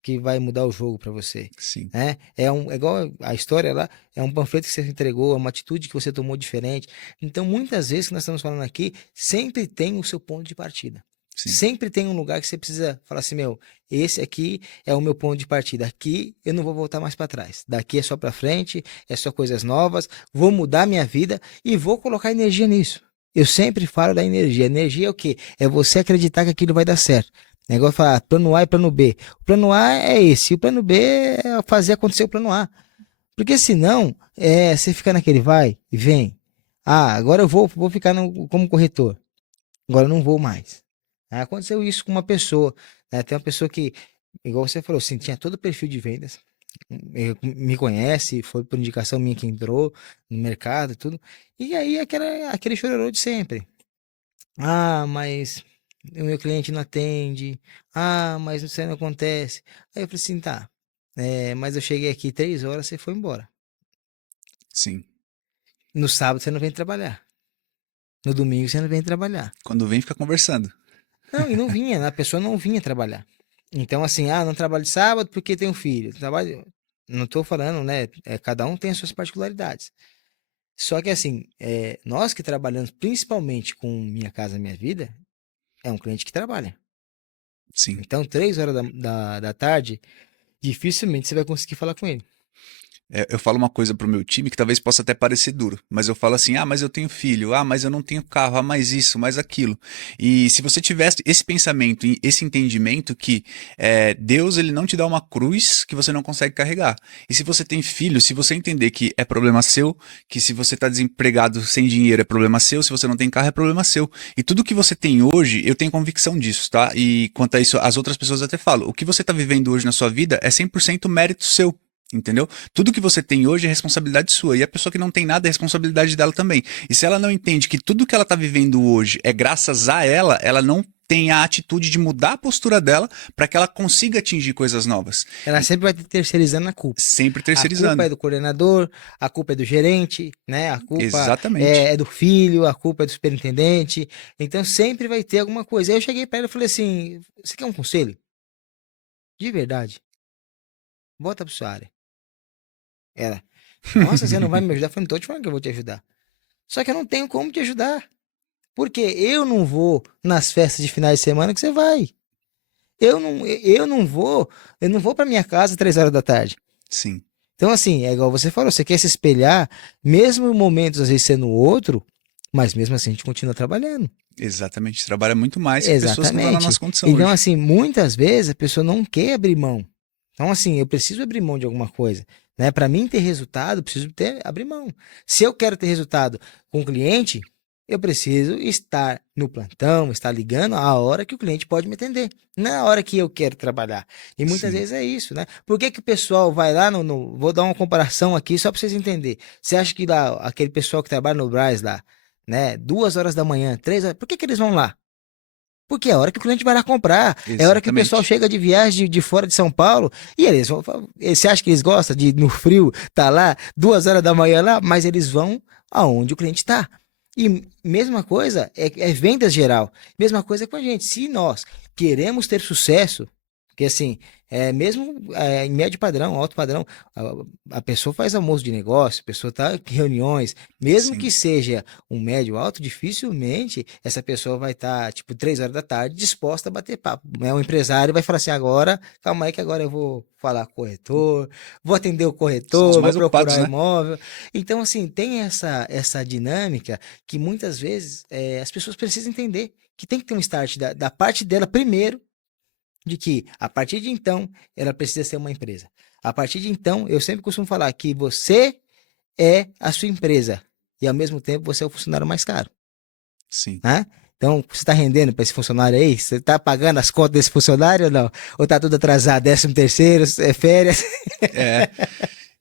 que vai mudar o jogo para você, Sim, né? É igual a história lá, é um panfleto que você entregou, é uma atitude que você tomou diferente. Então, muitas vezes que nós estamos falando aqui, sempre tem o seu ponto de partida. sim, Sempre tem um lugar que você precisa falar assim, meu, esse aqui é o meu ponto de partida. Aqui eu não vou voltar mais para trás. Daqui é só para frente, é só coisas novas. Vou mudar minha vida e vou colocar energia nisso. Eu sempre falo da energia. Energia é o quê? É você acreditar que aquilo vai dar certo. Negócio de falar plano A e plano B. O plano A é esse, o plano B é fazer acontecer o plano A. Porque senão, você fica naquele vai e vem. Ah, agora eu vou ficar como corretor. Agora eu não vou mais. Aconteceu isso com uma pessoa. Né? Tem uma pessoa que, igual você falou, assim, tinha todo o perfil de vendas. Me conhece, foi por indicação minha que entrou no mercado e tudo. E aí aquele chororô de sempre. Ah, mas o meu cliente não atende. Ah, mas isso aí não acontece. Aí eu falei assim, tá. Mas eu cheguei aqui 3 horas, você foi embora. sim. No sábado você não vem trabalhar. No domingo você não vem trabalhar. Quando vem, fica conversando. Não, e não vinha, a pessoa não vinha trabalhar. Então, assim, não trabalho de sábado porque tem um filho. Trabalho. Não tô falando, né? Cada um tem as suas particularidades. Só que, assim, nós que trabalhamos principalmente com Minha Casa Minha Vida, é um cliente que trabalha. Sim. Então, 3 horas da tarde, dificilmente você vai conseguir falar com ele. Eu falo uma coisa pro meu time que talvez possa até parecer duro, mas eu falo assim: ah, mas eu tenho filho, ah, mas eu não tenho carro, ah, mais isso, mais aquilo. E se você tivesse esse pensamento e esse entendimento que Deus ele não te dá uma cruz que você não consegue carregar. E se você tem filho, se você entender que é problema seu, que se você está desempregado sem dinheiro é problema seu, se você não tem carro é problema seu. E tudo que você tem hoje, eu tenho convicção disso, tá? E quanto a isso, as outras pessoas até falam: o que você está vivendo hoje na sua vida é 100% mérito seu. Entendeu? Tudo que você tem hoje é responsabilidade sua. E a pessoa que não tem nada é responsabilidade dela também. E se ela não entende que tudo que ela tá vivendo hoje é graças a ela, ela não tem a atitude de mudar a postura dela para que ela consiga atingir coisas novas. Ela E sempre vai ter terceirizando a culpa. sempre A culpa é terceirizando. do coordenador, a culpa é do gerente, né? A culpa Exatamente. é do filho, a culpa é do superintendente. Então sempre vai ter alguma coisa. Aí eu cheguei para ela e falei assim: você quer um conselho? De verdade, volta para sua área. Ela, nossa, você não vai me ajudar? Eu falei, não tô te falando que eu vou te ajudar. Só que eu não tenho como te ajudar. Porque eu não vou nas festas de finais de semana que você vai. Eu não vou para minha casa 3 horas da tarde. Sim, Então, assim, é igual você falou, você quer se espelhar, mesmo em momentos às vezes sendo outro, mas mesmo assim a gente continua trabalhando. exatamente. Trabalha muito mais que pessoas que estão na Exatamente. nossa condição Então, hoje. assim, muitas vezes a pessoa não quer abrir mão. Então, assim, eu preciso abrir mão de alguma coisa, né? Para mim ter resultado, eu preciso abrir mão. Se eu quero ter resultado com o cliente, eu preciso estar no plantão, estar ligando a hora que o cliente pode me atender, não é a hora que eu quero trabalhar. E muitas Sim. vezes é isso, né? Por que que o pessoal vai lá vou dar uma comparação aqui só para vocês entenderem. Você acha que lá, aquele pessoal que trabalha no Brás lá, né? 2 horas da manhã, 3 horas, por que que eles vão lá? Porque é a hora que o cliente vai lá comprar, é a hora que o pessoal Exatamente. chega de viagem de fora de São Paulo, e eles vão, você acha que eles gostam de, no frio, tá lá, 2 horas da manhã lá, mas eles vão aonde o cliente tá. E mesma coisa é vendas geral, mesma coisa com a gente, se nós queremos ter sucesso, porque assim, mesmo em médio padrão, alto padrão, a pessoa faz almoço de negócio, a pessoa tá em reuniões, mesmo Sim. que seja um médio alto, dificilmente essa pessoa vai estar, tipo, 3 horas da tarde, disposta a bater papo. Né? O empresário vai falar assim, agora, calma aí que agora eu vou falar com o corretor, vou atender o São os corretor, vou mais ocupados, procurar né? imóvel. Então, assim, tem essa dinâmica que muitas vezes as pessoas precisam entender que tem que ter um start da parte dela primeiro, de que a partir de então ela precisa ser uma empresa. A partir de então, eu sempre costumo falar que você é a sua empresa e ao mesmo tempo você é o funcionário mais caro, Sim. né? Então, você está rendendo para esse funcionário aí? Você está pagando as contas desse funcionário ou não? Ou está tudo atrasado? 13º, férias? É.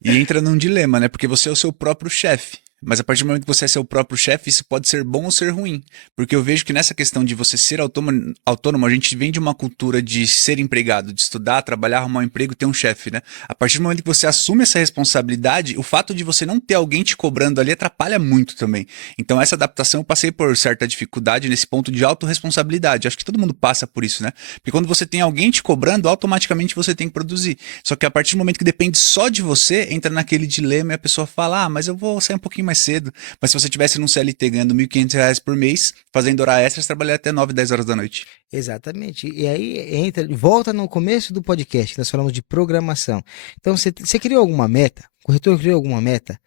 E entra num dilema, né? Porque você é o seu próprio chefe. Mas a partir do momento que você é seu próprio chefe, isso pode ser bom ou ser ruim. Porque eu vejo que nessa questão de você ser autônomo, a gente vem de uma cultura de ser empregado, de estudar, trabalhar, arrumar um emprego, ter um chefe, né? A partir do momento que você assume essa responsabilidade, o fato de você não ter alguém te cobrando ali atrapalha muito também. Então, essa adaptação eu passei por certa dificuldade nesse ponto de autorresponsabilidade. Acho que todo mundo passa por isso, né? Porque quando você tem alguém te cobrando, automaticamente você tem que produzir. Só que a partir do momento que depende só de você, entra naquele dilema e a pessoa fala: ah, mas eu vou sair um pouquinho mais cedo. Mas se você tivesse num CLT ganhando R$ 1.500 por mês, fazendo hora extras, trabalhar até 9, 10 horas da noite. Exatamente. E aí volta no começo do podcast, que nós falamos de programação. Então, você criou alguma meta? O corretor criou alguma meta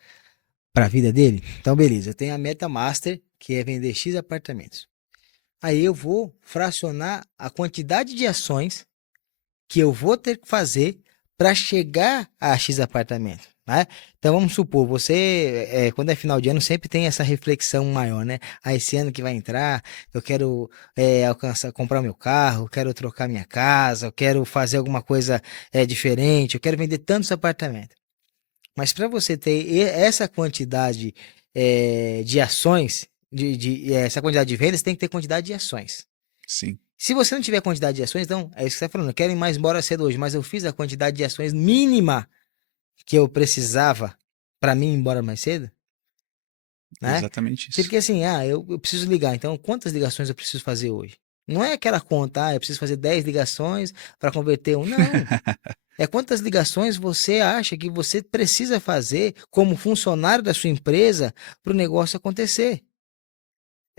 para a vida dele? Então, beleza, eu tenho a meta master, que é vender X apartamentos. Aí eu vou fracionar a quantidade de ações que eu vou ter que fazer para chegar a X apartamento, né? Então vamos supor, você, quando é final de ano, sempre tem essa reflexão maior, né? Ah, esse ano que vai entrar, eu quero alcançar, comprar meu carro, eu quero trocar minha casa, eu quero fazer alguma coisa diferente, eu quero vender tantos apartamentos. Mas para você ter essa quantidade de ações, essa quantidade de vendas, tem que ter quantidade de ações. Sim. Se você não tiver quantidade de ações, então, é isso que você está falando. Eu quero ir mais embora cedo hoje, mas eu fiz a quantidade de ações mínima que eu precisava para mim ir embora mais cedo, né? Exatamente isso. Porque assim, eu preciso ligar, então quantas ligações eu preciso fazer hoje? Não é aquela conta, eu preciso fazer 10 ligações para converter um. Não. É quantas ligações você acha que você precisa fazer como funcionário da sua empresa para o negócio acontecer.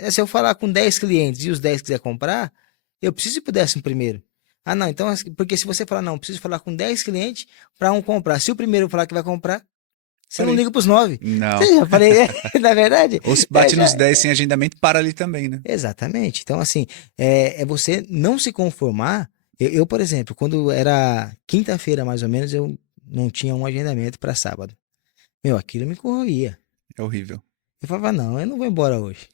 Se eu falar com 10 clientes e os 10 quiser comprar, eu preciso ir pro 11º. Ah, não, então, porque se você falar, não, preciso falar com 10 clientes para um comprar. Se o primeiro falar que vai comprar, você não Parei. liga pros 9. Não. Você já falei, na verdade, Ou se é, bate já, nos 10 sem agendamento, para ali também, né? exatamente. Então, assim, é você não se conformar. Eu, por exemplo, quando era quinta-feira, mais ou menos, eu não tinha um agendamento para sábado. Meu, aquilo me corroía. É horrível. Eu falava, não, eu não vou embora hoje.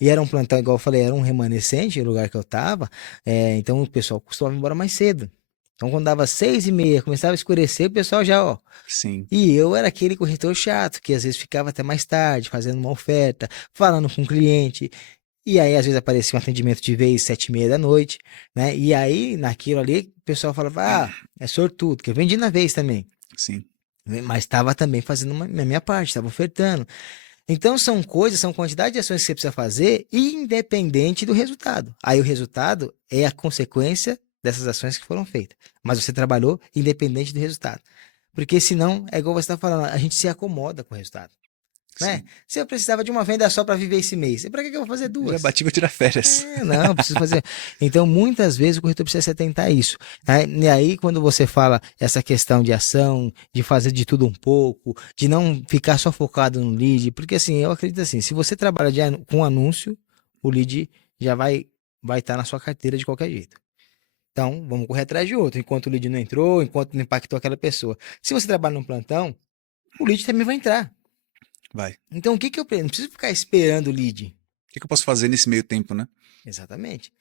E era um plantão, igual eu falei, era um remanescente, o lugar que eu tava, então o pessoal costumava ir embora mais cedo. Então quando dava 6h30, começava a escurecer, o pessoal já, ó. Sim. E eu era aquele corretor chato, que às vezes ficava até mais tarde, fazendo uma oferta, falando com o cliente. E aí às vezes aparecia um atendimento de vez, 7h30 da noite, né? E aí, naquilo ali, o pessoal falava, é sortudo, que eu vendi na vez também. Sim. Mas estava também fazendo a minha parte, estava ofertando. Então são coisas, são quantidade de ações que você precisa fazer, independente do resultado. Aí o resultado é a consequência dessas ações que foram feitas. Mas você trabalhou independente do resultado. Porque senão, é igual você está falando, a gente se acomoda com o resultado. Né? Sim. Se eu precisava de uma venda só para viver esse mês, e para que eu vou fazer Já duas? bati, vou tirar férias. Não, preciso fazer. Então, muitas vezes o corretor precisa se atentar a isso. Né? E aí, quando você fala essa questão de ação, de fazer de tudo um pouco, de não ficar só focado no lead, porque assim, eu acredito assim, se você trabalha com anúncio, o lead já vai estar na sua carteira de qualquer jeito. Então, vamos correr atrás de outro, enquanto o lead não entrou, enquanto não impactou aquela pessoa. Se você trabalha num plantão, o lead também vai entrar. Vai. Então, o que eu preciso? Não preciso ficar esperando o lead. O que eu posso fazer nesse meio tempo, né? Exatamente.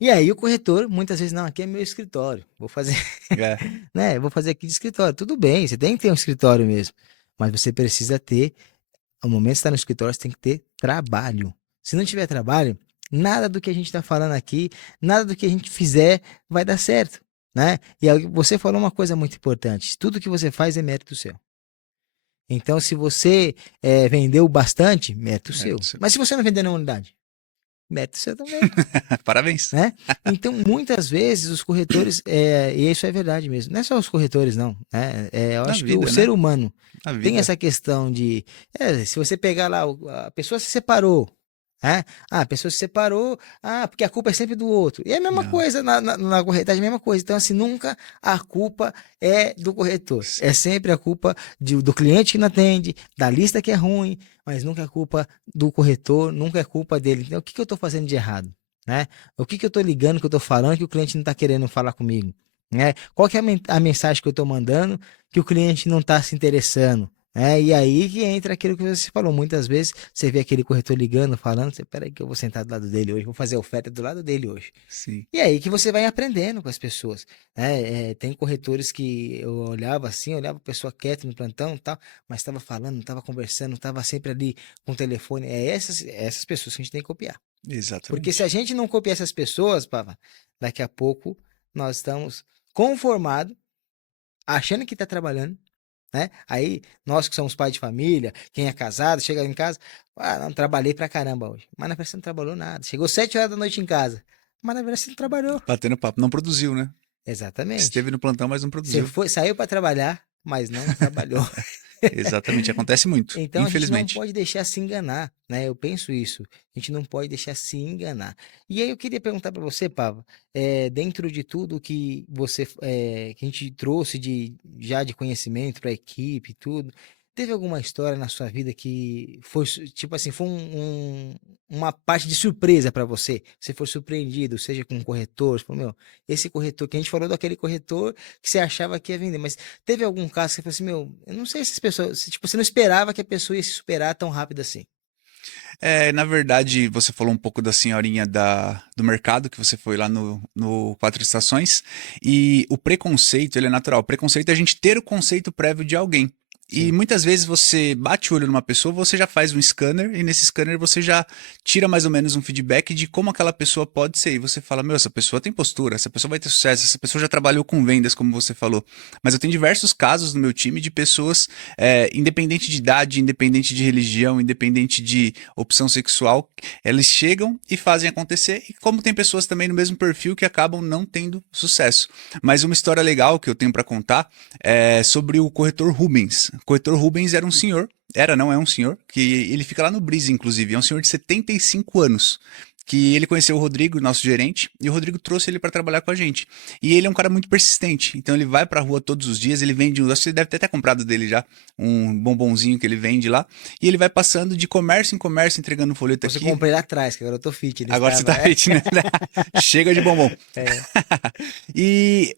E aí o corretor, muitas vezes, não, aqui é meu escritório, vou fazer, É. né, vou fazer aqui de escritório. Tudo bem, você tem que ter um escritório mesmo, mas você precisa ter, ao momento de estar no escritório, você tem que ter trabalho. Se não tiver trabalho, nada do que a gente está falando aqui, nada do que a gente fizer vai dar certo, né? E aí você falou uma coisa muito importante, tudo que você faz é mérito seu. Então, se você vendeu bastante, mérito seu. Mérito seu. Mas se você não vendeu nenhuma unidade, mérito seu também, Parabéns. né? Então, muitas vezes os corretores, e isso é verdade mesmo, não é só os corretores não, né? Eu Na acho que vida, o né? ser humano Na tem vida. essa questão de, se você pegar lá, a pessoa se separou, né? A pessoa se separou, porque a culpa é sempre do outro. E é a mesma Não. coisa, na corretagem, é a mesma coisa. Então, assim, nunca a culpa é do corretor. É sempre a culpa do cliente que não atende, da lista que é ruim, mas nunca é culpa do corretor, nunca é culpa dele. Então, o que que eu estou fazendo de errado? Né? O que que eu estou ligando, que eu estou falando, que o cliente não está querendo falar comigo? Né? Qual que é a mensagem que eu estou mandando que o cliente não está se interessando? E aí que entra aquilo que você falou. Muitas vezes você vê aquele corretor ligando, falando, você, peraí que eu vou sentar do lado dele hoje, vou fazer a oferta do lado dele hoje. Sim. E aí que você vai aprendendo com as pessoas. Né? Tem corretores que eu olhava assim, olhava a pessoa quieta no plantão e tal, mas estava falando, estava conversando, estava sempre ali com o telefone. Essas pessoas que a gente tem que copiar. Porque se Exatamente. a gente não copiar essas pessoas, Pava, daqui a pouco nós estamos conformados, achando que está trabalhando, né? Aí, nós que somos pai de família, quem é casado, chega em casa, não, trabalhei pra caramba hoje. Mas na verdade você não trabalhou nada. Chegou 7 horas da noite em casa. Mas na verdade você não trabalhou. Batendo papo. Não produziu, né? Exatamente. Esteve no plantão, mas não Você produziu. saiu para trabalhar, mas não trabalhou. Exatamente. Acontece muito, Então a gente não infelizmente. pode deixar se enganar, né? Eu penso isso. A gente não pode deixar se enganar. E aí eu queria perguntar para você, Pava, dentro de tudo que que a gente trouxe já de conhecimento para a equipe e tudo, teve alguma história na sua vida que foi tipo assim, foi uma parte de surpresa para você? Você foi surpreendido, seja com um corretor, você falou, meu, esse corretor que a gente falou daquele corretor que você achava que ia vender, mas teve algum caso que você falou assim, meu, eu não sei se as pessoas, tipo, você não esperava que a pessoa ia se superar tão rápido assim. Na verdade, você falou um pouco da senhorinha do mercado, que você foi lá no Quatro Estações, e o preconceito, ele é natural. O preconceito é a gente ter o conceito prévio de alguém. E Sim. muitas vezes você bate o olho numa pessoa, você já faz um scanner, e nesse scanner você já tira mais ou menos um feedback de como aquela pessoa pode ser. E você fala, meu, essa pessoa tem postura, essa pessoa vai ter sucesso, essa pessoa já trabalhou com vendas, como você falou. Mas eu tenho diversos casos no meu time de pessoas, independente de idade, independente de religião, independente de opção sexual, eles chegam e fazem acontecer. E como tem pessoas também no mesmo perfil que acabam não tendo sucesso. Mas uma história legal que eu tenho para contar é sobre o corretor Rubens. O corretor Rubens era um senhor, não é um senhor, que ele fica lá no Breeze, inclusive, é um senhor de 75 anos, que ele conheceu o Rodrigo, nosso gerente, e o Rodrigo trouxe ele para trabalhar com a gente. E ele é um cara muito persistente, então ele vai para a rua todos os dias, ele vende, acho que você deve ter até comprado dele já, um bombonzinho que ele vende lá, e ele vai passando de comércio em comércio, entregando um folheto Você aqui. comprei lá atrás, que agora eu tô fit. Ele Agora você estava, tá fitness, né? Chega de bombom. é, E,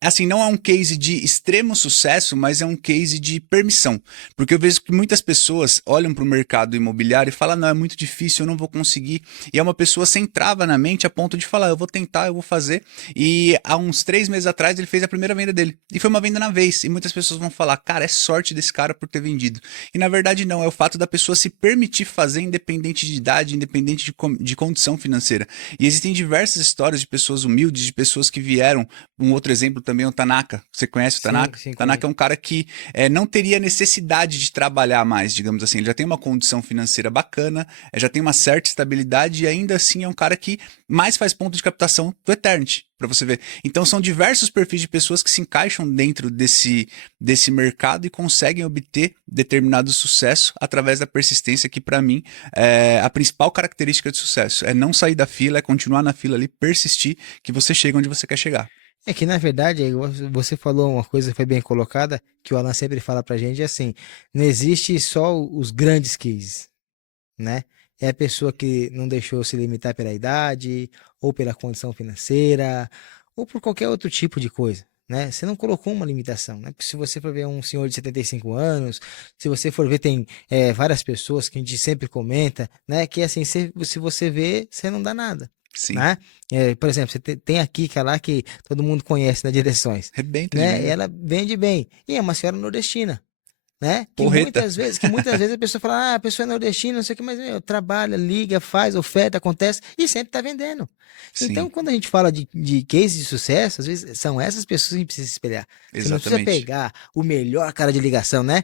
assim, não é um case de extremo sucesso, mas é um case de permissão. Porque eu vejo que muitas pessoas olham para o mercado imobiliário e falam, não, é muito difícil, eu não vou conseguir. E é uma pessoa sem trava na mente a ponto de falar, eu vou tentar, eu vou fazer. E há uns 3 meses atrás ele fez a primeira venda dele. E foi uma venda na vez. E muitas pessoas vão falar, cara, é sorte desse cara por ter vendido. E na verdade não, é o fato da pessoa se permitir fazer independente de idade, independente de condição financeira. E existem diversas histórias de pessoas humildes, de pessoas que vieram. Um outro exemplo também é o Tanaka. Você conhece o sim, Tanaka? sim, O Tanaka é conheço. um cara que não teria necessidade de trabalhar mais, digamos assim. Ele já tem uma condição financeira bacana, já tem uma certa estabilidade e ainda assim é um cara que mais faz ponto de captação do Eternity, para você ver. Então são diversos perfis de pessoas que se encaixam dentro desse mercado e conseguem obter determinado sucesso através da persistência, que para mim é a principal característica de sucesso. É não sair da fila, é continuar na fila ali, persistir, que você chega onde você quer chegar. É que na verdade, você falou uma coisa que foi bem colocada, que o Alan sempre fala pra gente, é assim, não existe só os grandes cases, né? É a pessoa que não deixou se limitar pela idade, ou pela condição financeira, ou por qualquer outro tipo de coisa, né? Você não colocou uma limitação, né? Porque se você for ver um senhor de 75 anos, se você for ver, tem várias pessoas que a gente sempre comenta, né? Que assim, se você vê, você não dá nada, Sim. né? Por exemplo, você tem a Kika lá que todo mundo conhece nas direções, Rebenta de né? venda. Ela vende bem, e é uma senhora nordestina. né? Porreta. Que muitas vezes a pessoa fala, a pessoa é nordestina, não sei o que, mas meu, trabalha, liga, faz, oferta, acontece e sempre tá vendendo. Então, Sim, quando a gente fala de case de sucesso, às vezes são essas pessoas que a gente precisa se espelhar. Você não precisa exatamente. pegar o melhor cara de ligação, né?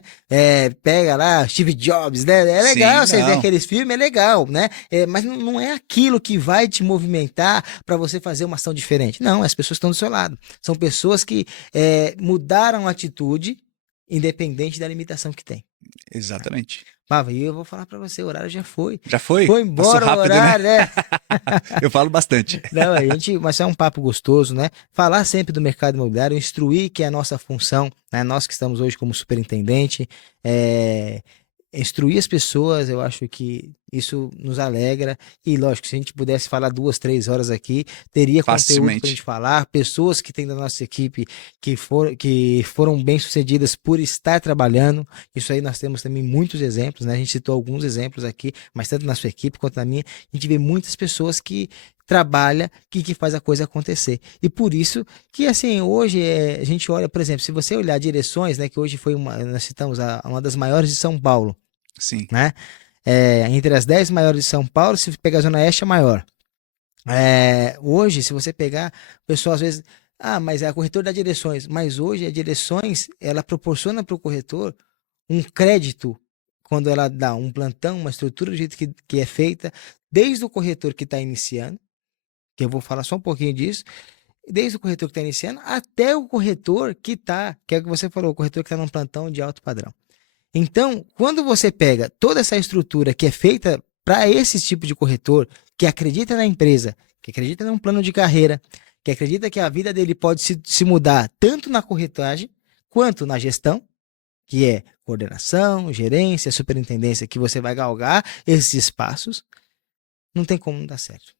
Pega lá Steve Jobs, né? É Sim, legal você ver não. aqueles filmes, é legal, né? Mas não é aquilo que vai te movimentar para você fazer uma ação diferente. Não, as pessoas estão do seu lado. São pessoas que mudaram a atitude, independente da limitação que tem. Exatamente. Pava, e eu vou falar para você, o horário já foi. Já foi? Foi Passou embora o rápido, né? horário, né? Eu falo bastante. Não, mas é um papo gostoso, né? Falar sempre do mercado imobiliário, instruir, que é a nossa função, né? Nós que estamos hoje como superintendente, é, instruir as pessoas, eu acho que isso nos alegra. E lógico, se a gente pudesse falar 2, 3 horas aqui, teria conteúdo para a gente Facilmente. falar. Pessoas que tem da nossa equipe que foram bem-sucedidas por estar trabalhando. Isso aí nós temos também muitos exemplos, né? A gente citou alguns exemplos aqui, mas tanto na sua equipe quanto na minha, a gente vê muitas pessoas que trabalha que faz a coisa acontecer. E por isso que, assim, hoje a gente olha, por exemplo, se você olhar direções, né, que hoje foi nós citamos uma das maiores de São Paulo, Sim. né? Entre as 10 maiores de São Paulo, se pegar a Zona Oeste, é a maior. Hoje, se você pegar, o pessoal às vezes, mas é a corretora da direções, mas hoje a direções, ela proporciona para o corretor um crédito quando ela dá um plantão, uma estrutura do jeito que é feita, desde o corretor que está iniciando, que eu vou falar só um pouquinho disso, desde o corretor que está iniciando até o corretor que é o que você falou, o corretor que está num plantão de alto padrão. Então, quando você pega toda essa estrutura que é feita para esse tipo de corretor, que acredita na empresa, que acredita num plano de carreira, que acredita que a vida dele pode se mudar tanto na corretagem quanto na gestão, que é coordenação, gerência, superintendência, que você vai galgar esses espaços, não tem como não dar certo.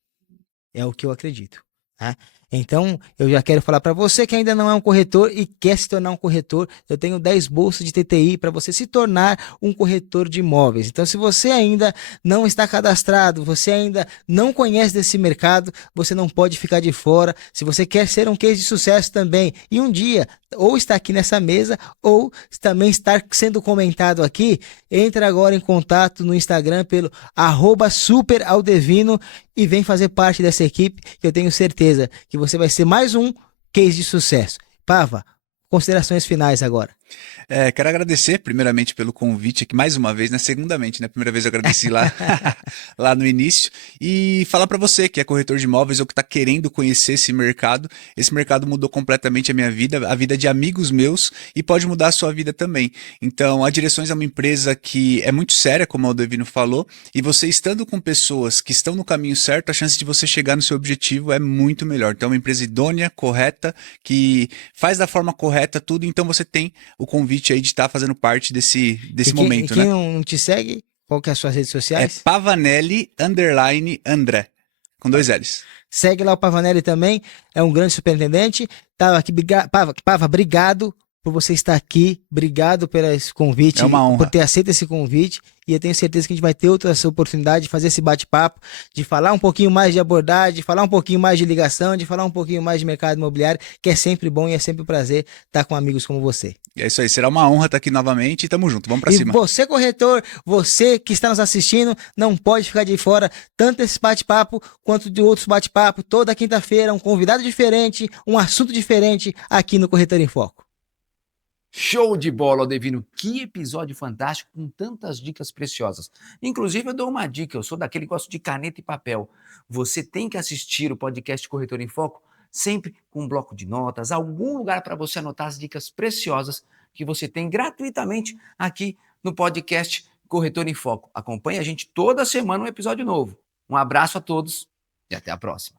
É o que eu acredito. Tá? Então, eu já quero falar para você que ainda não é um corretor e quer se tornar um corretor, eu tenho 10 bolsas de TTI para você se tornar um corretor de imóveis. Então, se você ainda não está cadastrado, você ainda não conhece desse mercado, você não pode ficar de fora. Se você quer ser um case de sucesso também e um dia ou estar aqui nessa mesa ou também estar sendo comentado aqui, entre agora em contato no Instagram pelo @superaldevino e vem fazer parte dessa equipe, que eu tenho certeza que você vai ser mais um case de sucesso. Pava, considerações finais agora. Quero agradecer primeiramente pelo convite aqui, mais uma vez, né? Segundamente, né? Primeira vez eu agradeci lá, lá no início. E falar para você que é corretor de imóveis ou que está querendo conhecer esse mercado. Esse mercado mudou completamente a minha vida, a vida de amigos meus e pode mudar a sua vida também. Então, a Direções é uma empresa que é muito séria, como o Aldevino falou, e você estando com pessoas que estão no caminho certo, a chance de você chegar no seu objetivo é muito melhor. Então, é uma empresa idônea, correta, que faz da forma correta tudo, então você tem o convite aí de estar fazendo parte desse momento, quem né? não te segue, qual que é as suas redes É sociais? Pavanelli_André, com 2 L's. Segue lá o Pavanelli também, é um grande superintendente. Tava aqui, Pava, obrigado por você estar aqui, obrigado pelo esse convite, É uma por honra. ter aceito esse convite. E eu tenho certeza que a gente vai ter outra oportunidade de fazer esse bate-papo, de falar um pouquinho mais de abordagem, de falar um pouquinho mais de ligação, de falar um pouquinho mais de mercado imobiliário, que é sempre bom e é sempre um prazer estar com amigos como você. É isso aí, será uma honra estar aqui novamente e tamo junto, vamos pra E cima. você, corretor, você que está nos assistindo, não pode ficar de fora tanto desse bate-papo quanto de outros bate-papo. Toda quinta-feira, um convidado diferente, um assunto diferente aqui no Corretor em Foco. Show de bola, Aldevino. Que episódio fantástico com tantas dicas preciosas. Inclusive, eu dou uma dica. Eu sou daquele que gosta de caneta e papel. Você tem que assistir o podcast Corretor em Foco sempre com um bloco de notas, algum lugar para você anotar as dicas preciosas que você tem gratuitamente aqui no podcast Corretor em Foco. Acompanhe a gente toda semana um episódio novo. Um abraço a todos e até a próxima.